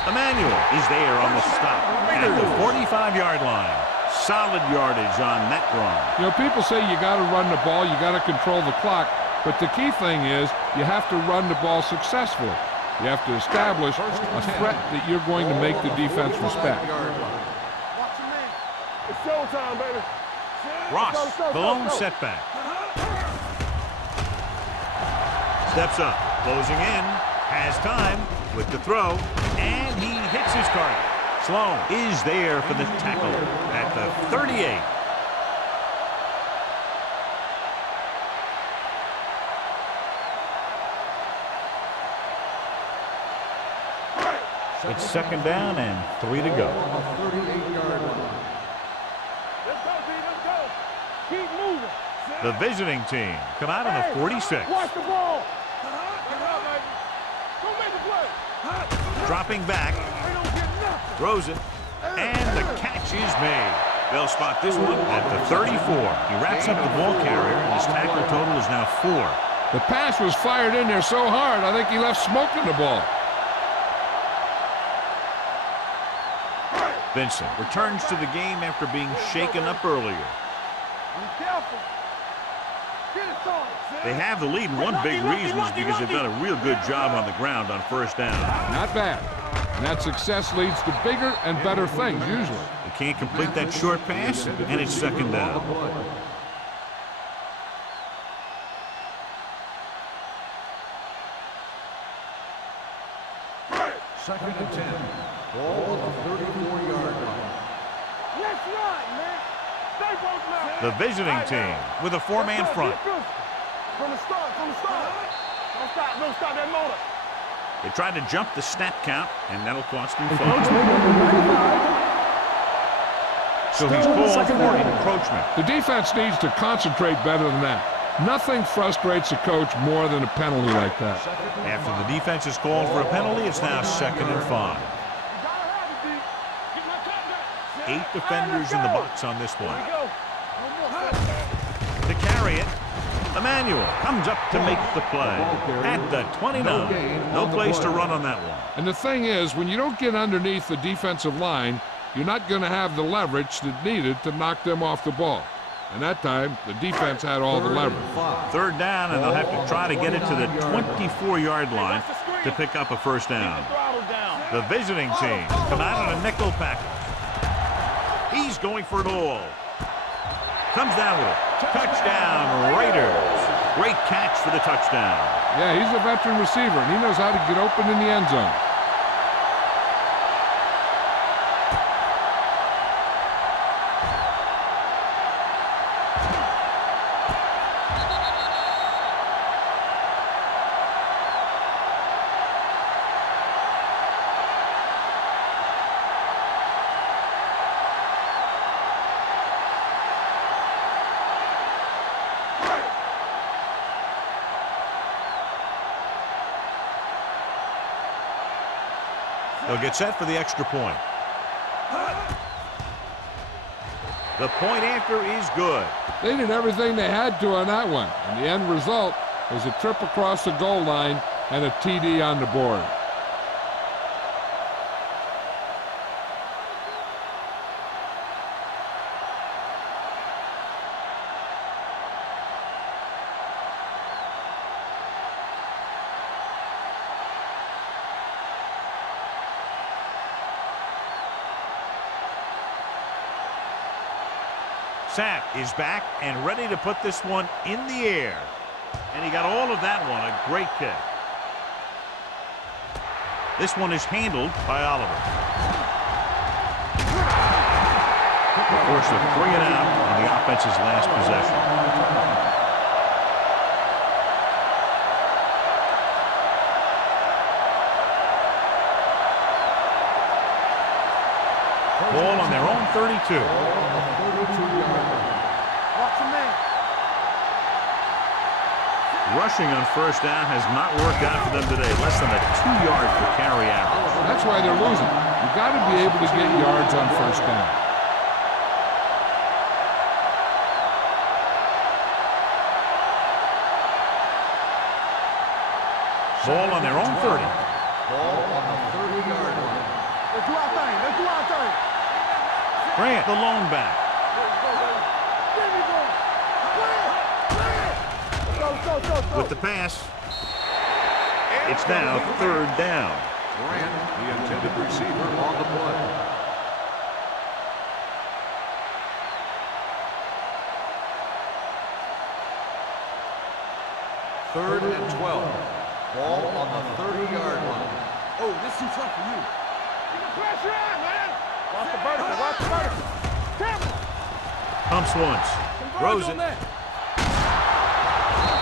Emmanuel is there on the stop at the 45-yard line. Solid yardage on that run. You know, people say you got to run the ball, you got to control the clock, but the key thing is you have to run the ball successfully. You have to establish a threat that you're going to make the defense respect. Watch your man. It's showtime, baby. Ross, the lone setback. Steps up, closing in, has time with the throw, and he hits his target. Sloan is there for the tackle at the 38. It's second down and 3 to go. On the 38-yard line. Let's go, D. Let's go. Keep moving. The visiting team come out on the 46. Watch the ball. Get up, baby. Go make the play. Dropping back. They don't get nothing. Throws it, and the catch is made. They'll spot this one at the 34. He wraps up the ball carrier, and his tackle total is now 4. The pass was fired in there so hard, I think he left smoke in the ball. Vincent returns to the game after being shaken up earlier. Be careful. Get it on. They have the lead, and one big reason is because they've done a real good job on the ground on first down. Not bad. And that success leads to bigger and better things, usually. They can't complete that short pass, and it's second down. Second and 10. Ball on the 34-yard line. Let's run, man. Stay both now. The visiting team with a four-man front. From the start, from the start. Don't stop that motor. They tried to jump the snap count, and that'll cost him 5. So he's called for encroachment. The defense needs to concentrate better than that. Nothing frustrates a coach more than a penalty like that. After the defense is called for a penalty, it's now second and 5. 8 defenders in the box on this one. To carry it, Emmanuel comes up to make the play. At the 29. No place to run on that one. And the thing is, when you don't get underneath the defensive line, you're not going to have the leverage that's needed to knock them off the ball. And that time, the defense had all the leverage. Third down, and they'll have to try to get it to the 24-yard line to pick up a first down. The visiting team come out on a nickel package. He's going for it all. Comes down with it. Touchdown, Raiders. Great catch for the touchdown. Yeah, he's a veteran receiver, and he knows how to get open in the end zone. They'll get set for the extra point. The point after is good. They did everything they had to on that one, and the end result was a trip across the goal line and a TD on the board. Sapp is back and ready to put this one in the air. And he got all of that one. A great kick. This one is handled by Oliver. Forced to 3 and out on the offense's last possession. Ball on their own 32. Rushing on first down has not worked out for them today. Less than a 2-yard per carry average. That's why they're losing. You've got to be able to get yards on first down. Ball on their own 30. Ball on the 30-yard line. Let's do our thing. Let's do our thing. Grant, the lone back. With the pass, it's now third down. Grant, the intended receiver, on the play. Third and 12. Ball on the 30-yard line. Oh, this is too tough for you. Keep the pressure on, man. Watch the vertical. Watch the vertical. Careful. Pumps once. Throws it.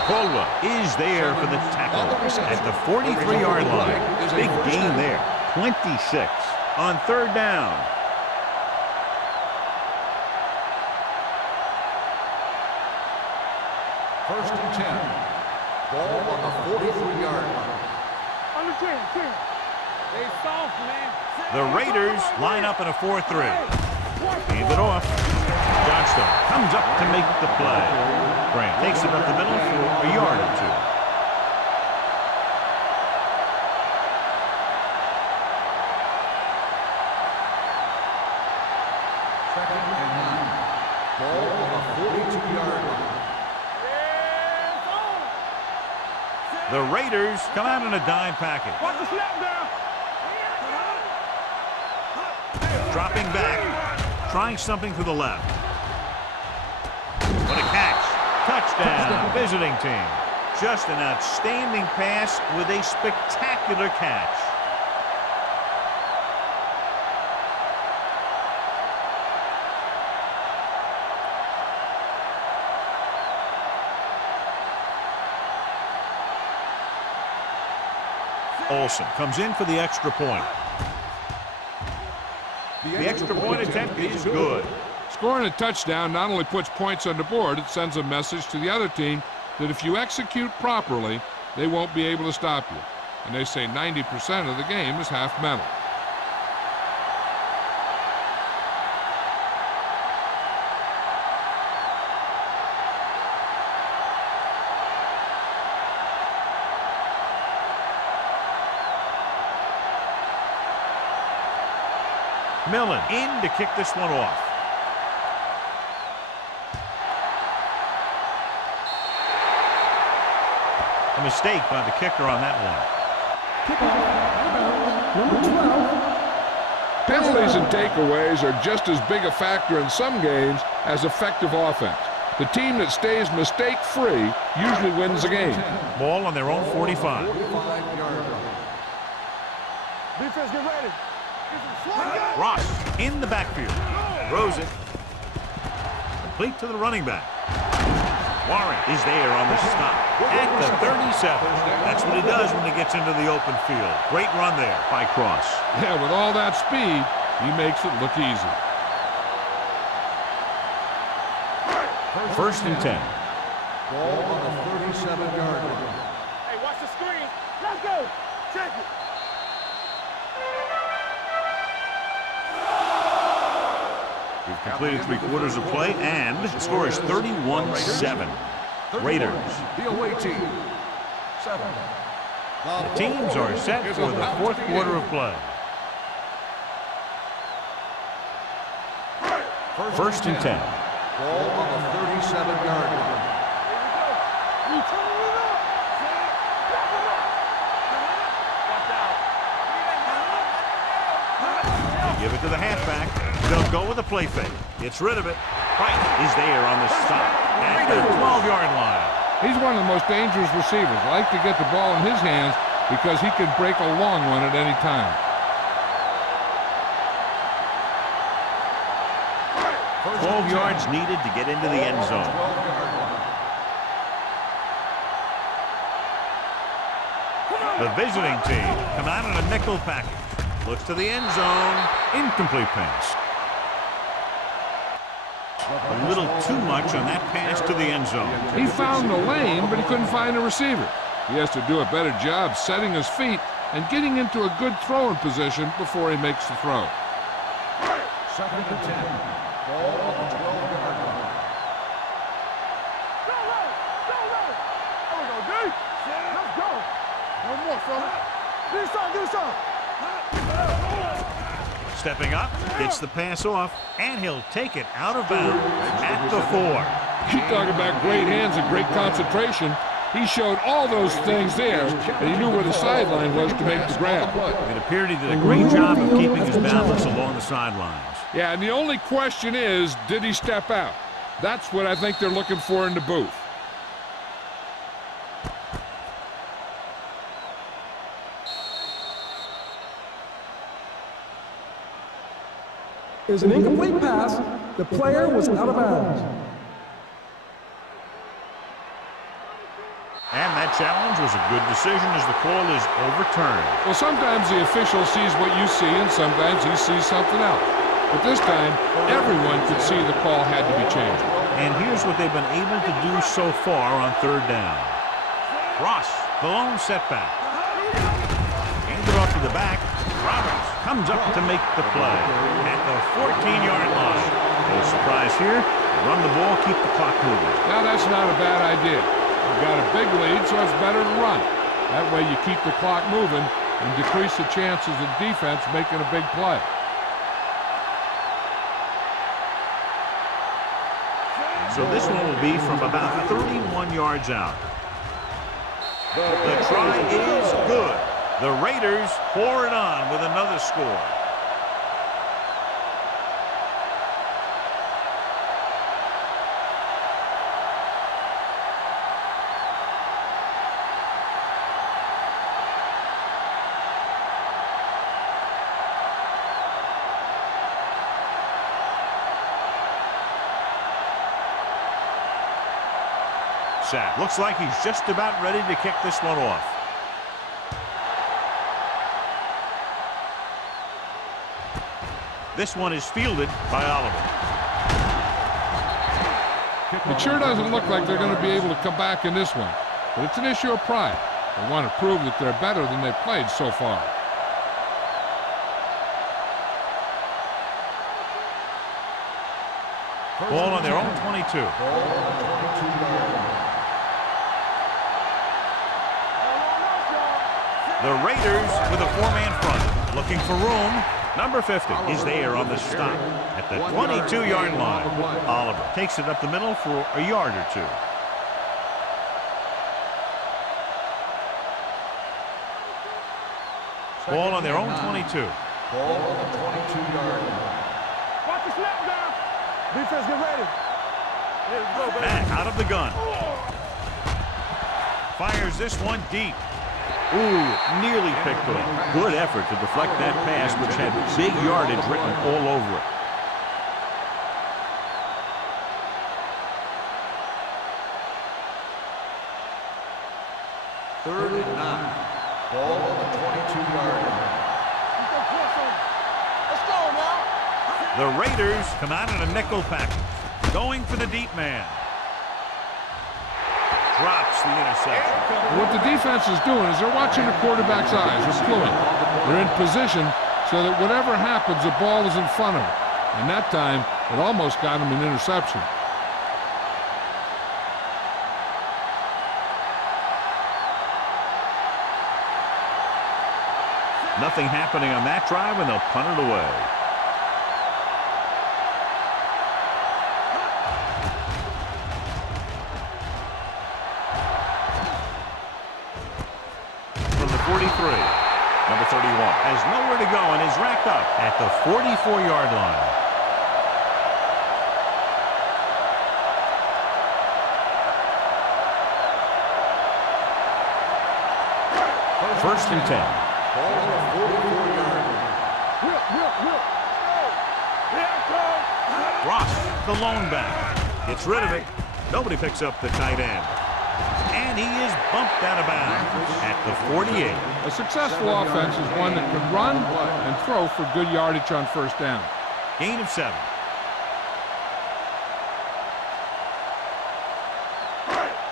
Caldwell is there for the tackle at the 43-yard line. Big gain there. 26 on third down. First and 10. Ball on the 43-yard line. Under 10. They soft, man. The Raiders line up in a 4-3. Hand it off. Johnstone comes up to make the play. Grant takes it up the middle for a yard or 2. Second and 9. Ball on the 42-yard line. The Raiders come out in a dime package. Watch the snap down. Dropping back, trying something to the left. What a catch. Touchdown, visiting team. Just an outstanding pass with a spectacular catch. Olsen comes in for the extra point. The extra point attempt is good. Scoring a touchdown not only puts points on the board, it sends a message to the other team that if you execute properly, they won't be able to stop you. And they say 90% of the game is half mental. Millen in to kick this one off. A mistake by the kicker on that one. Penalties and takeaways are just as big a factor in some games as effective offense. The team that stays mistake-free usually wins the game. Ball on their own 45. 45-yard line. Defense, get ready. Ross in the backfield. Throws it. Complete to the running back. Warren is there on the stop at the 37. That's what he does when he gets into the open field. Great run there by Cross. Yeah, with all that speed, he makes it look easy. First and 10. Ball on the 37-yard line. Hey, watch the screen. Let's go. Check it. We've completed 3/4 of play, and the score is 31-7. Raiders. The away team. 7. The teams are set for the fourth quarter of play. First and 10. Ball on the 37-yard line. You turn it up. They give it to the halfback. They'll go with a play fake. Gets rid of it. Price is there on the stop at the 12-yard line. He's one of the most dangerous receivers. I like to get the ball in his hands because he can break a long one at any time. 12 yards needed to get into the end zone. 12-yard line. The visiting team come out in a nickel package. Looks to the end zone. Incomplete pass. A little too much on that pass to the end zone. He found the lane, but he couldn't find a receiver. He has to do a better job setting his feet and getting into a good throwing position before he makes the throw. Second and 10. Ball on the 12-yard line. Go, there we go, D. Let's go. One more, fella. Do something. Stepping up, gets the pass off, and he'll take it out of bounds at the 4. You talk about great hands and great concentration. He showed all those things there, and he knew where the sideline was to make the grab. It appeared he did a great job of keeping his balance along the sidelines. Yeah, and the only question is, did he step out? That's what I think they're looking for in the booth. Is an incomplete pass. The player was out of bounds. And that challenge was a good decision as the call is overturned. Well, sometimes the official sees what you see, and sometimes he sees something else. But this time, everyone could see the call had to be changed. And here's what they've been able to do so far on third down. Ross, the lone setback. Handed off to the back. Roberts comes up to make the play at the 14-yard line. No surprise here. Run the ball, keep the clock moving. Now, that's not a bad idea. You've got a big lead, so it's better to run. That way you keep the clock moving and decrease the chances of defense making a big play. So this one will be from about 31 yards out. The try is good. The Raiders pour it on with another score. Sack. Looks like he's just about ready to kick this one off. This one is fielded by Oliver. It sure doesn't look like they're going to be able to come back in this one, but it's an issue of pride. They want to prove that they're better than they've played so far. Ball on their own 22. The Raiders with a four-man front, looking for room. Number 50 is there on the stop at the 22-yard line. Oliver takes it up the middle for a yard or two. Ball on their own 22. Ball on the 22-yard line. Watch the snap down. Defense, get ready. Let's go, baby. Back out of the gun. Fires this one deep. Ooh, nearly picked off. Good effort to deflect that pass, which had big yardage written all over it. Third and 9. Ball on the 22-yard line. Let's go now. The Raiders come out in a nickel package, going for the deep man. Drops the interception. What the defense is doing is they're watching the quarterback's eyes. They're fluent. They're in position so that whatever happens, the ball is in front of them. And that time, it almost got him an interception. Nothing happening on that drive, and they'll punt it away. From the 43, number 31 has nowhere to go and is racked up at the 44-yard line. First and 10. Ball on the 44-yard line. Ross, the lone back, gets rid of it. Nobody picks up the tight end. And he is bumped out of bounds at the 48. A successful offense is one that can run and throw for good yardage on first down. Gain of 7.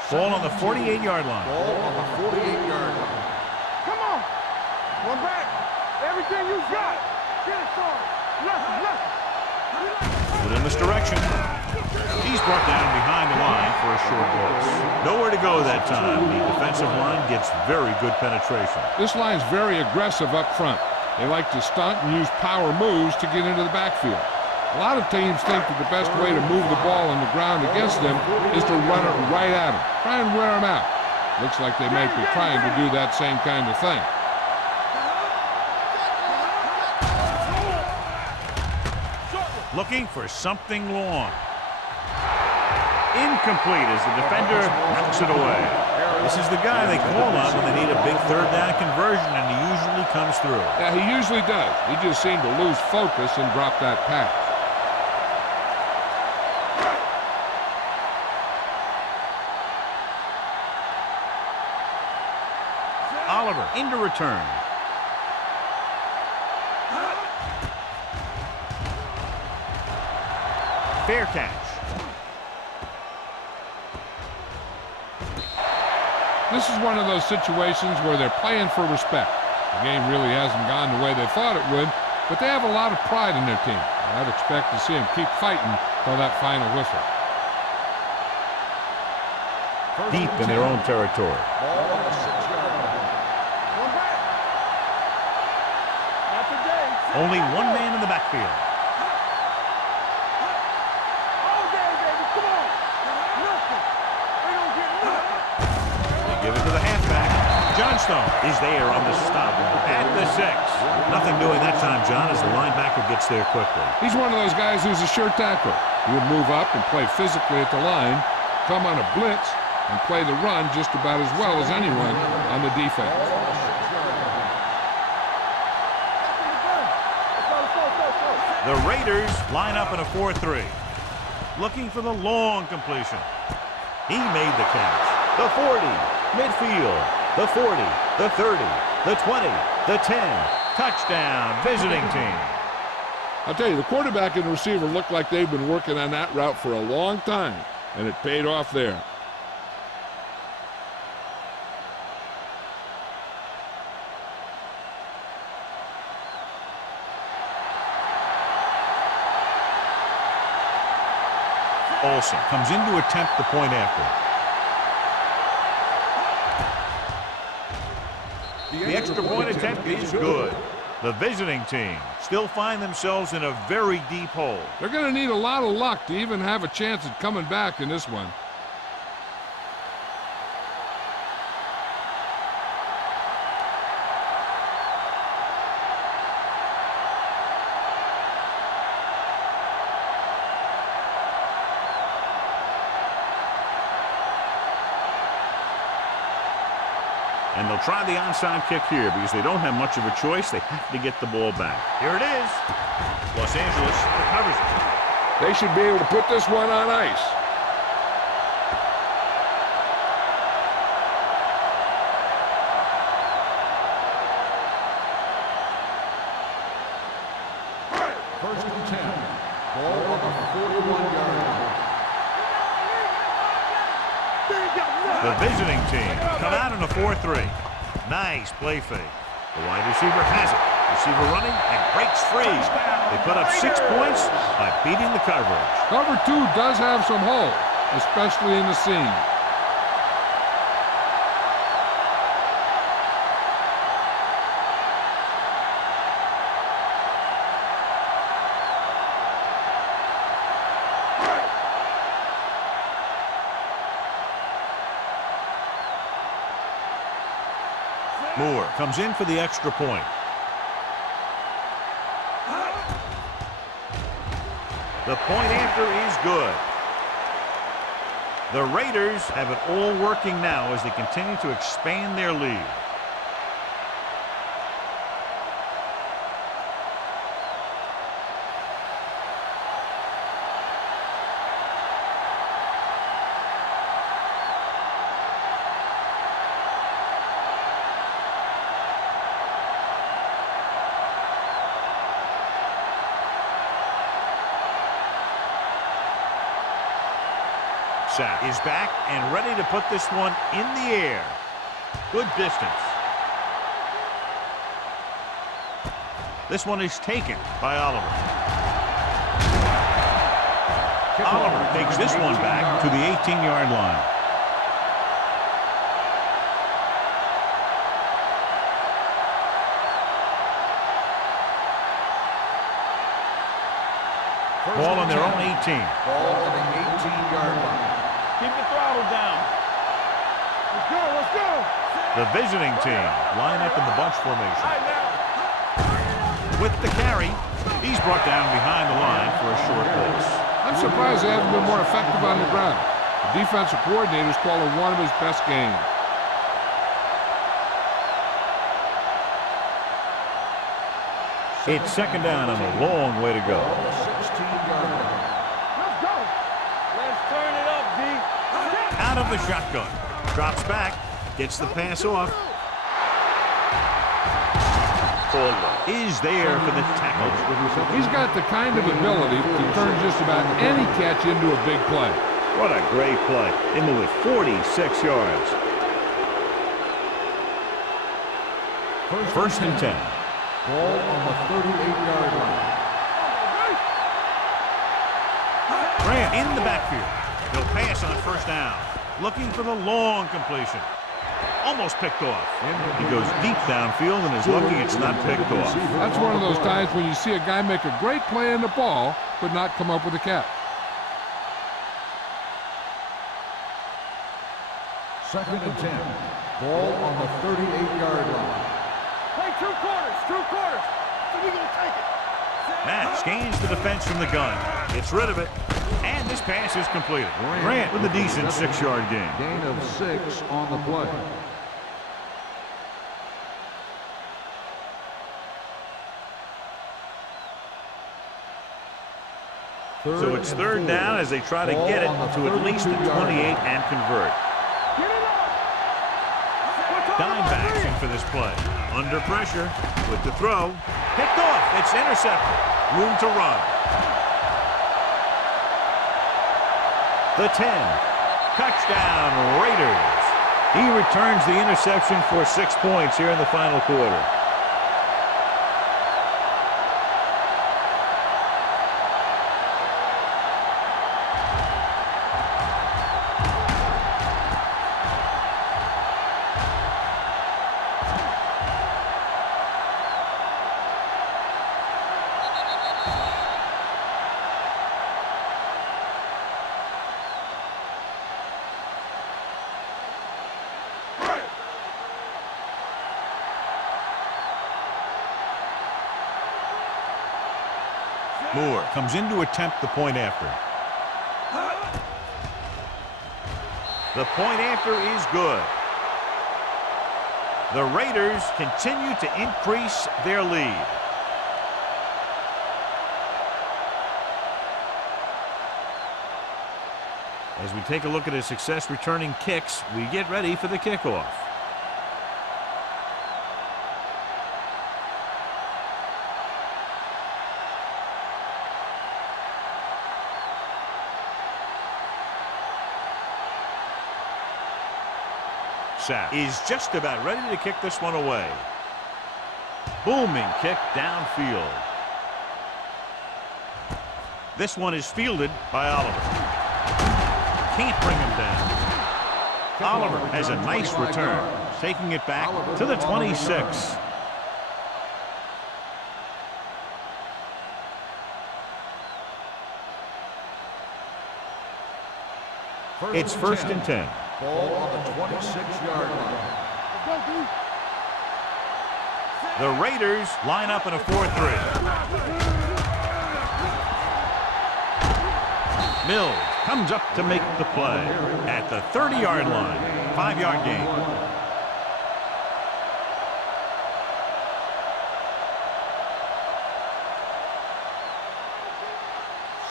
Ball on the 48-yard line. Ball on the 48-yard line. Come on. One back. Everything you got. Get it, son. Left. Put in this direction. He's brought down behind the line for a short loss. Nowhere to go that time. The defensive line gets very good penetration. This line's very aggressive up front. They like to stunt and use power moves to get into the backfield. A lot of teams think that the best way to move the ball on the ground against them is to run it right at them. Try and wear them out. Looks like they might be trying to do that same kind of thing. Looking for something long. Incomplete as the defender knocks it away. This is the guy they call on when they need a big third down conversion, and he usually comes through. Yeah, he usually does. He just seemed to lose focus and drop that pass. Oliver into return. Fair catch. This is one of those situations where they're playing for respect. The game really hasn't gone the way they thought it would, but they have a lot of pride in their team. I'd expect to see them keep fighting till that final whistle. Deep in their own territory. Ball on the 6-yard line. One back. Not today. Only one man in the backfield. All day, baby. Come on. Stone is there on the stop at the 6. Nothing doing that time, John, as the linebacker gets there quickly. He's one of those guys who's a sure tackler. He'll move up and play physically at the line, come on a blitz, and play the run just about as well as anyone on the defense. The Raiders line up in a 4-3. Looking for the long completion. He made the catch. The 40, midfield, the 40, the 30, the 20, the 10. Touchdown, visiting team. I'll tell you, the quarterback and the receiver look like they've been working on that route for a long time, and it paid off there. Olsen comes in to attempt the point after. The extra point attempt is good. The visiting team still find themselves in a very deep hole. They're going to need a lot of luck to even have a chance at coming back in this one. And they'll try the onside kick here because they don't have much of a choice. They have to get the ball back. Here it is. Los Angeles recovers it. They should be able to put this one on ice. First and 10. Ball on the 41-yard line. The visiting team come out in a 4-3. Nice play fake. The wide receiver has it. Receiver running and breaks free. They put up 6 points by beating the coverage. Cover 2 does have some hole, especially in the seam. Moore comes in for the extra point. The point after is good. The Raiders have it all working now as they continue to expand their lead. Sack is back and ready to put this one in the air. Good distance. This one is taken by Oliver. Oliver takes this one back to the 18-yard line. Ball on their own 18. Ball on the 18-yard line. Keep the throttle down. Let's go, let's go. The visiting team line up in the bunch formation. With the carry, he's brought down behind the line for a short loss. I'm surprised they haven't been more effective on the ground. The defensive coordinator's calling one of his best games. It's second down and a long way to go. 16-yard line. Let's go. Let's turn it up, D. Out of the shotgun. Drops back. Gets the pass off. Is there for the tackle. He's got the kind of ability to turn just about any catch into a big play. What a great play. They move it 46 yards. First and 10. Ball on the 38-yard line. Grant in the backfield. He'll pass on first down. Looking for the long completion. Almost picked off. He goes deep downfield and is lucky it's not picked off. That's one of those times when you see a guy make a great play in the ball, but not come up with a catch. Second and 10. Ball on the 38-yard line. Play two quarters. So we gonna take it. Matt scans the defense from the gun. Gets rid of it. And this pass is completed. Grant with a decent 6-yard gain. Gain of 6 on the play. So it's third down as they try to get it to at least the 28 and convert. Dimebacks in for this play. Under pressure with the throw. Picked off. It's intercepted. Room to run. The 10. Touchdown, Raiders. He returns the interception for 6 points here in the final quarter. Moore comes in to attempt the point after. The point after is good. The Raiders continue to increase their lead. As we take a look at his success returning kicks, we get ready for the kickoff. Is just about ready to kick this one away. Booming kick downfield. This one is fielded by Oliver. Can't bring him down. Oliver has a nice return, taking it back to the 26. It's first and 10. Ball on the 26-yard line. The Raiders line up in a 4-3. Mills comes up to make the play at the 30-yard line. 5-yard gain.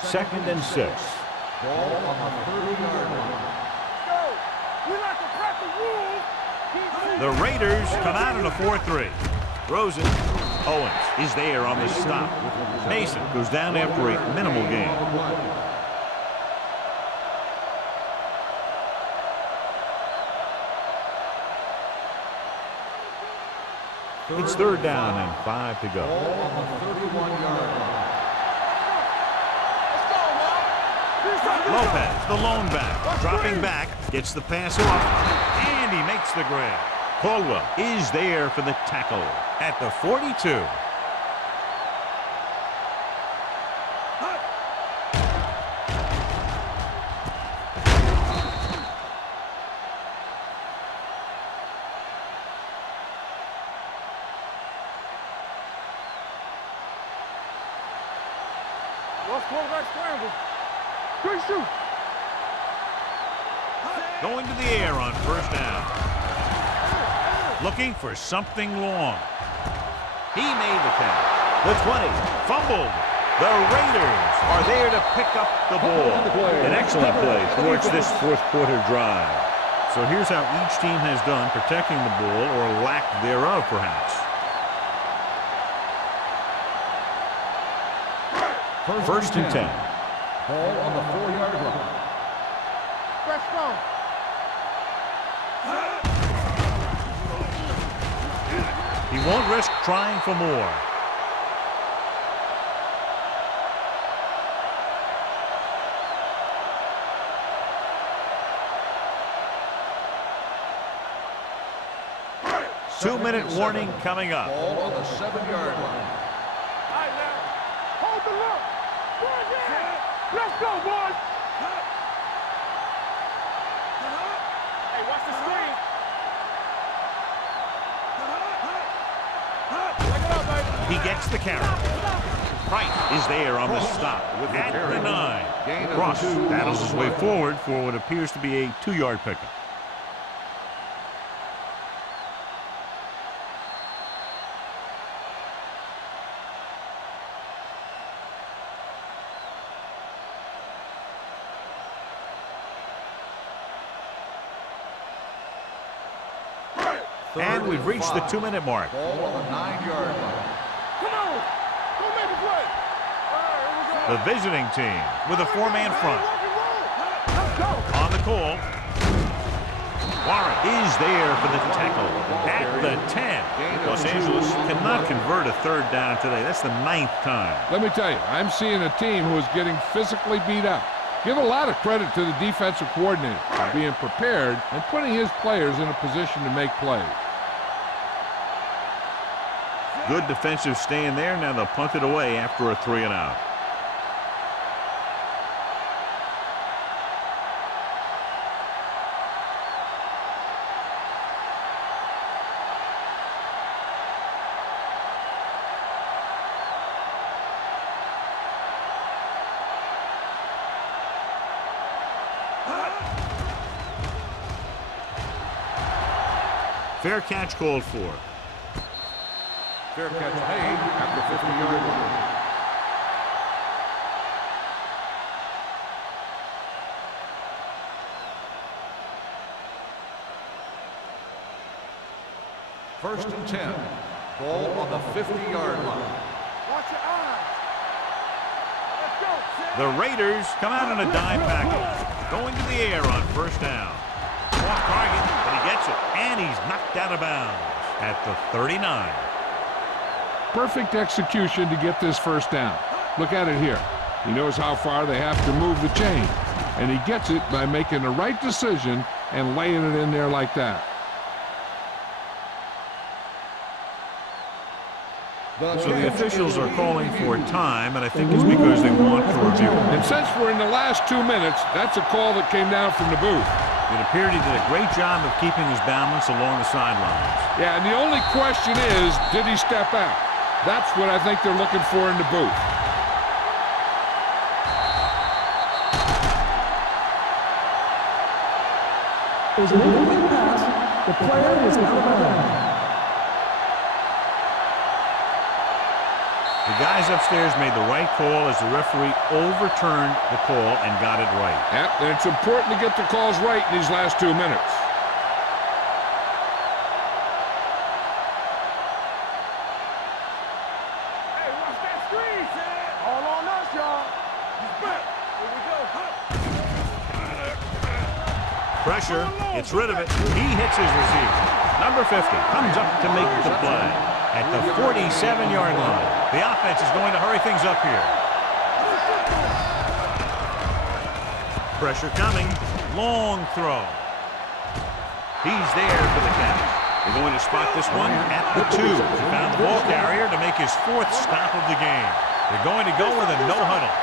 Second and 6. Ball on the 30-yard line. The Raiders come out in a 4-3. Throws it. Owens is there on the stop. Mason goes down after a minimal gain. It's third down and 5 to go. Ball on the 31-yard line. Lopez, the lone back, dropping back, gets the pass off, and he makes the grab. Caldwell is there for the tackle at the 42. Lost quarterback scramble. Good shoot. Going to the air on first down. Looking for something long. He made the catch. The 20. Fumbled. The Raiders are there to pick up the ball. An excellent play towards this fourth quarter drive. So here's how each team has done protecting the ball, or lack thereof, perhaps. First and 10. Ball on the 4-yard line. Let's go. He won't risk trying for more. Two-minute warning coming up. Ball on the 7-yard line. Hold the look. Let's go, boys. Hey, watch the screen. the carry. Price is there on the stop at the 9. Ross battles his way forward for what appears to be a 2-yard pickup. And we've reached the 2-minute mark. Ball on the 9-yard line. Come on. Go make a play. All right, here we go. The visiting team with a 4-man front. Let's go. On the call. Warren is there for the tackle at the 10. Los Angeles cannot convert a 3rd down today. That's the 9th time. Let me tell you, I'm seeing a team who is getting physically beat up. Give a lot of credit to the defensive coordinator for being prepared and putting his players in a position to make plays. Good defensive stand there. Now they'll punt it away after a 3-and-out. Fair catch called for. Fair catch made at the 50-yard line. First and 10. Ball on the 50-yard line. Watch your eyes. Let's go. The Raiders come out in a dime package. Going to the air on 1st down. Off target, but he gets it. And he's knocked out of bounds at the 39. Perfect execution to get this 1st down. Look at it here. He knows how far they have to move the chain. And he gets it by making the right decision and laying it in there like that. So the officials are calling for time, and I think it's because they want to review it. And since we're in the last 2 minutes, that's a call that came down from the booth. It appeared he did a great job of keeping his balance along the sidelines. Yeah, and the only question is, did he step out? That's what I think they're looking for in the booth. It was an incomplete pass. The player was out of bounds. The guys upstairs made the right call as the referee overturned the call and got it right. Yep, and it's important to get the calls right in these last 2 minutes. Hey, watch that screen, Sam. All on us, y'all. He's back. Here we go. Pressure, gets rid of it. He hits his receiver. Number 50 comes up to make the play at the 47-yard line. The offense is going to hurry things up here. Pressure coming. Long throw. He's there for the catch. They're going to spot this one at the 2. He found the ball carrier to make his 4th stop of the game. They're going to go with a no huddle.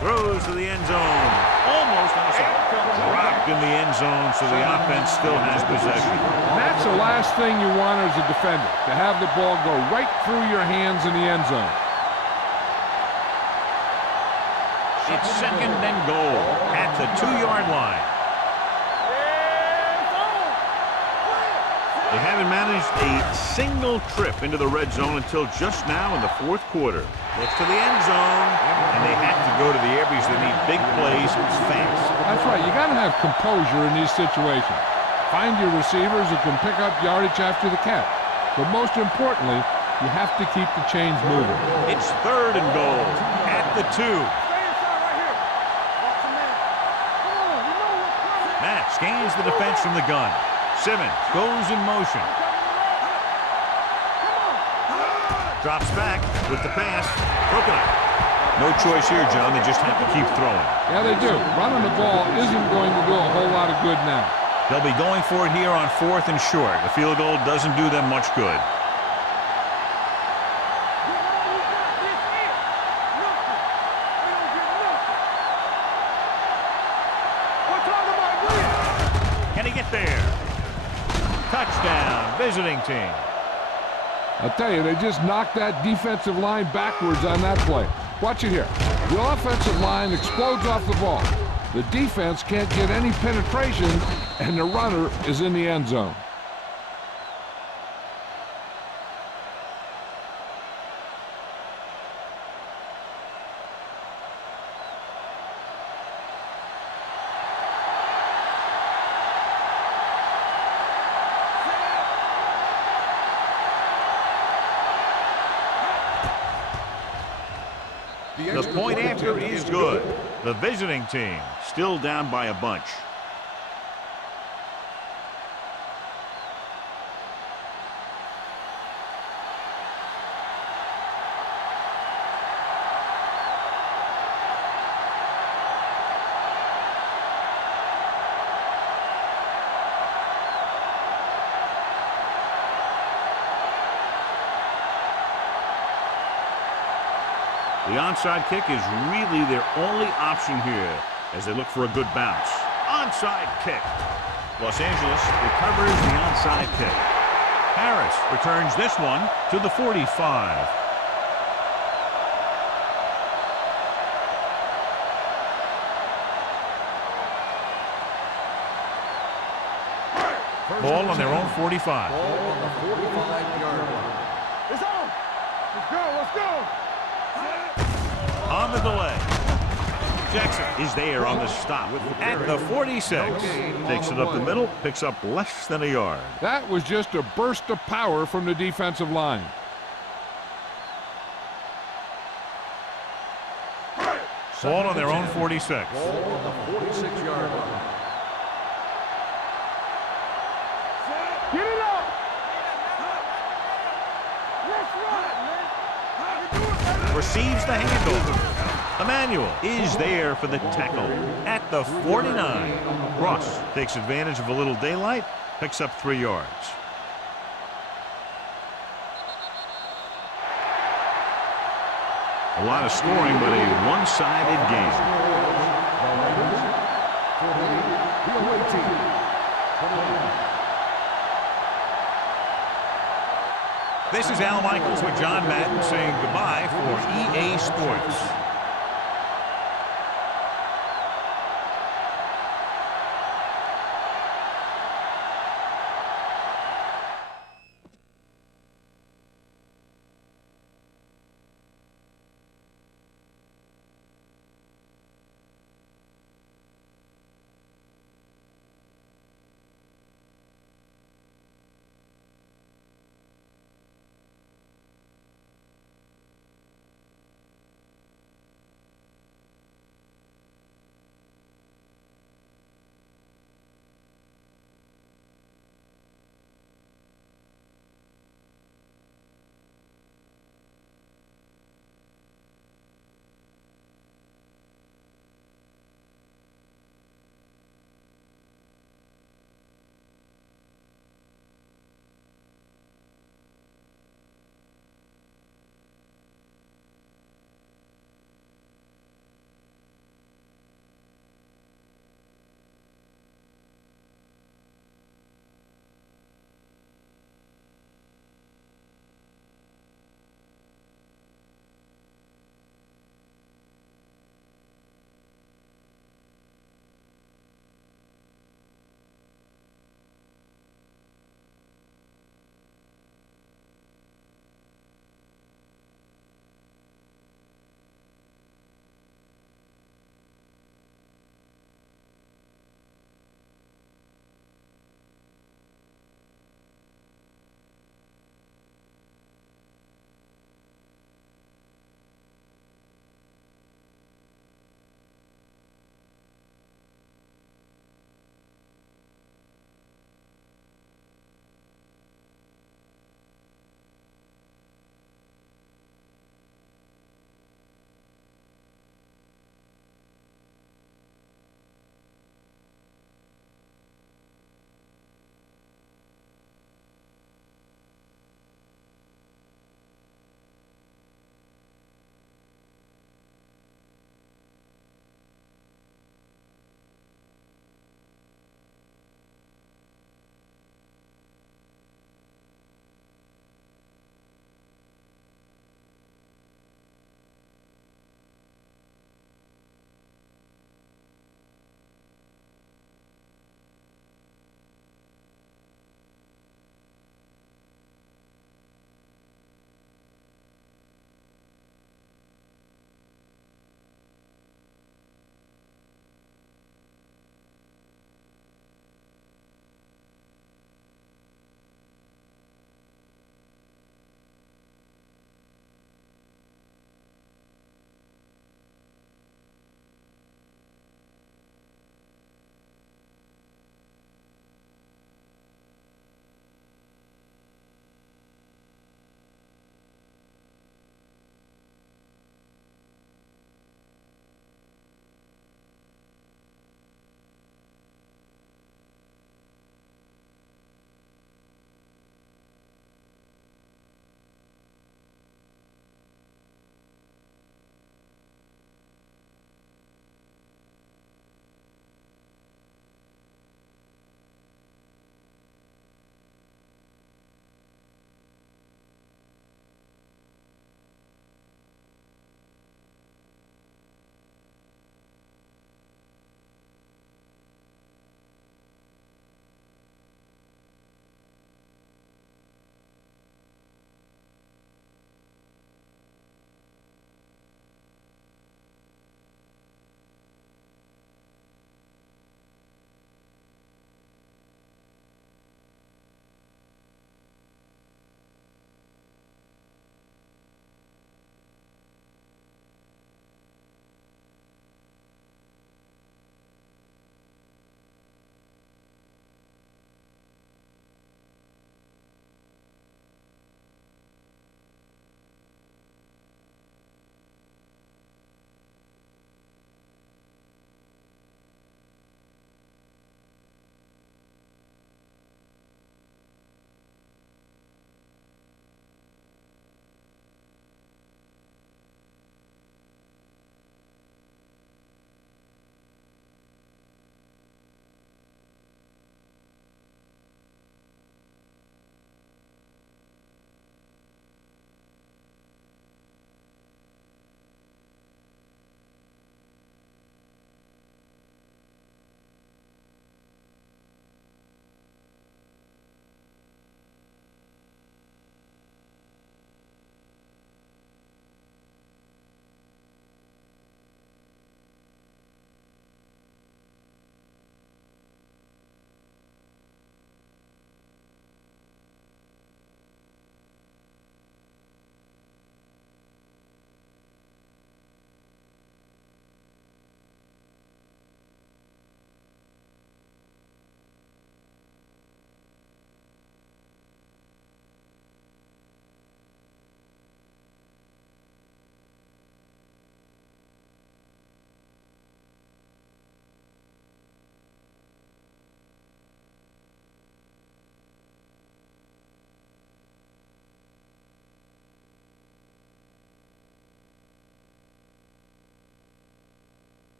Throws to the end zone. Almost dropped in the end zone, so the offense still has possession. And that's the last thing you want as a defender, to have the ball go right through your hands in the end zone. It's 2nd and goal at the 2-yard line. They haven't managed a single trip into the red zone until just now in the 4th quarter. Looks to the end zone, and they have to go to the air because they need big plays fast. That's right. You got to have composure in these situations. Find your receivers who can pick up yardage after the catch. But most importantly, you have to keep the chains moving. It's 3rd and goal at the 2. Matt scans the defense from the gun. Simmons goes in motion. Drops back with the pass. Broken up. No choice here, John. They just have to keep throwing. Yeah, they do. Running the ball isn't going to do a whole lot of good now. They'll be going for it here on 4th and short. The field goal doesn't do them much good. Can he there. Touchdown, visiting team. I'll tell you, they just knocked that defensive line backwards on that play. Watch it here. The offensive line explodes off the ball. The defense can't get any penetration, and the runner is in the end zone. The point after is good. The visiting team still down by a bunch. The onside kick is really their only option here as they look for a good bounce. Onside kick. Los Angeles recovers the onside kick. Harris returns this one to the 45. Ball on their own 45. Ball on the 45-yard line. It's on. Let's go. Let's go. On the delay. Jackson is there on the stop at the 46. Takes it up the middle, picks up less than a yard. That was just a burst of power from the defensive line. Ball on their own 46. Ball on the 46-yard line. Get it up. Let's run, man. Receives the handoff. Emmanuel is there for the tackle at the 49. Ross takes advantage of a little daylight, picks up 3 yards. A lot of scoring, but a one-sided game. This is Al Michaels with John Madden saying goodbye for EA Sports.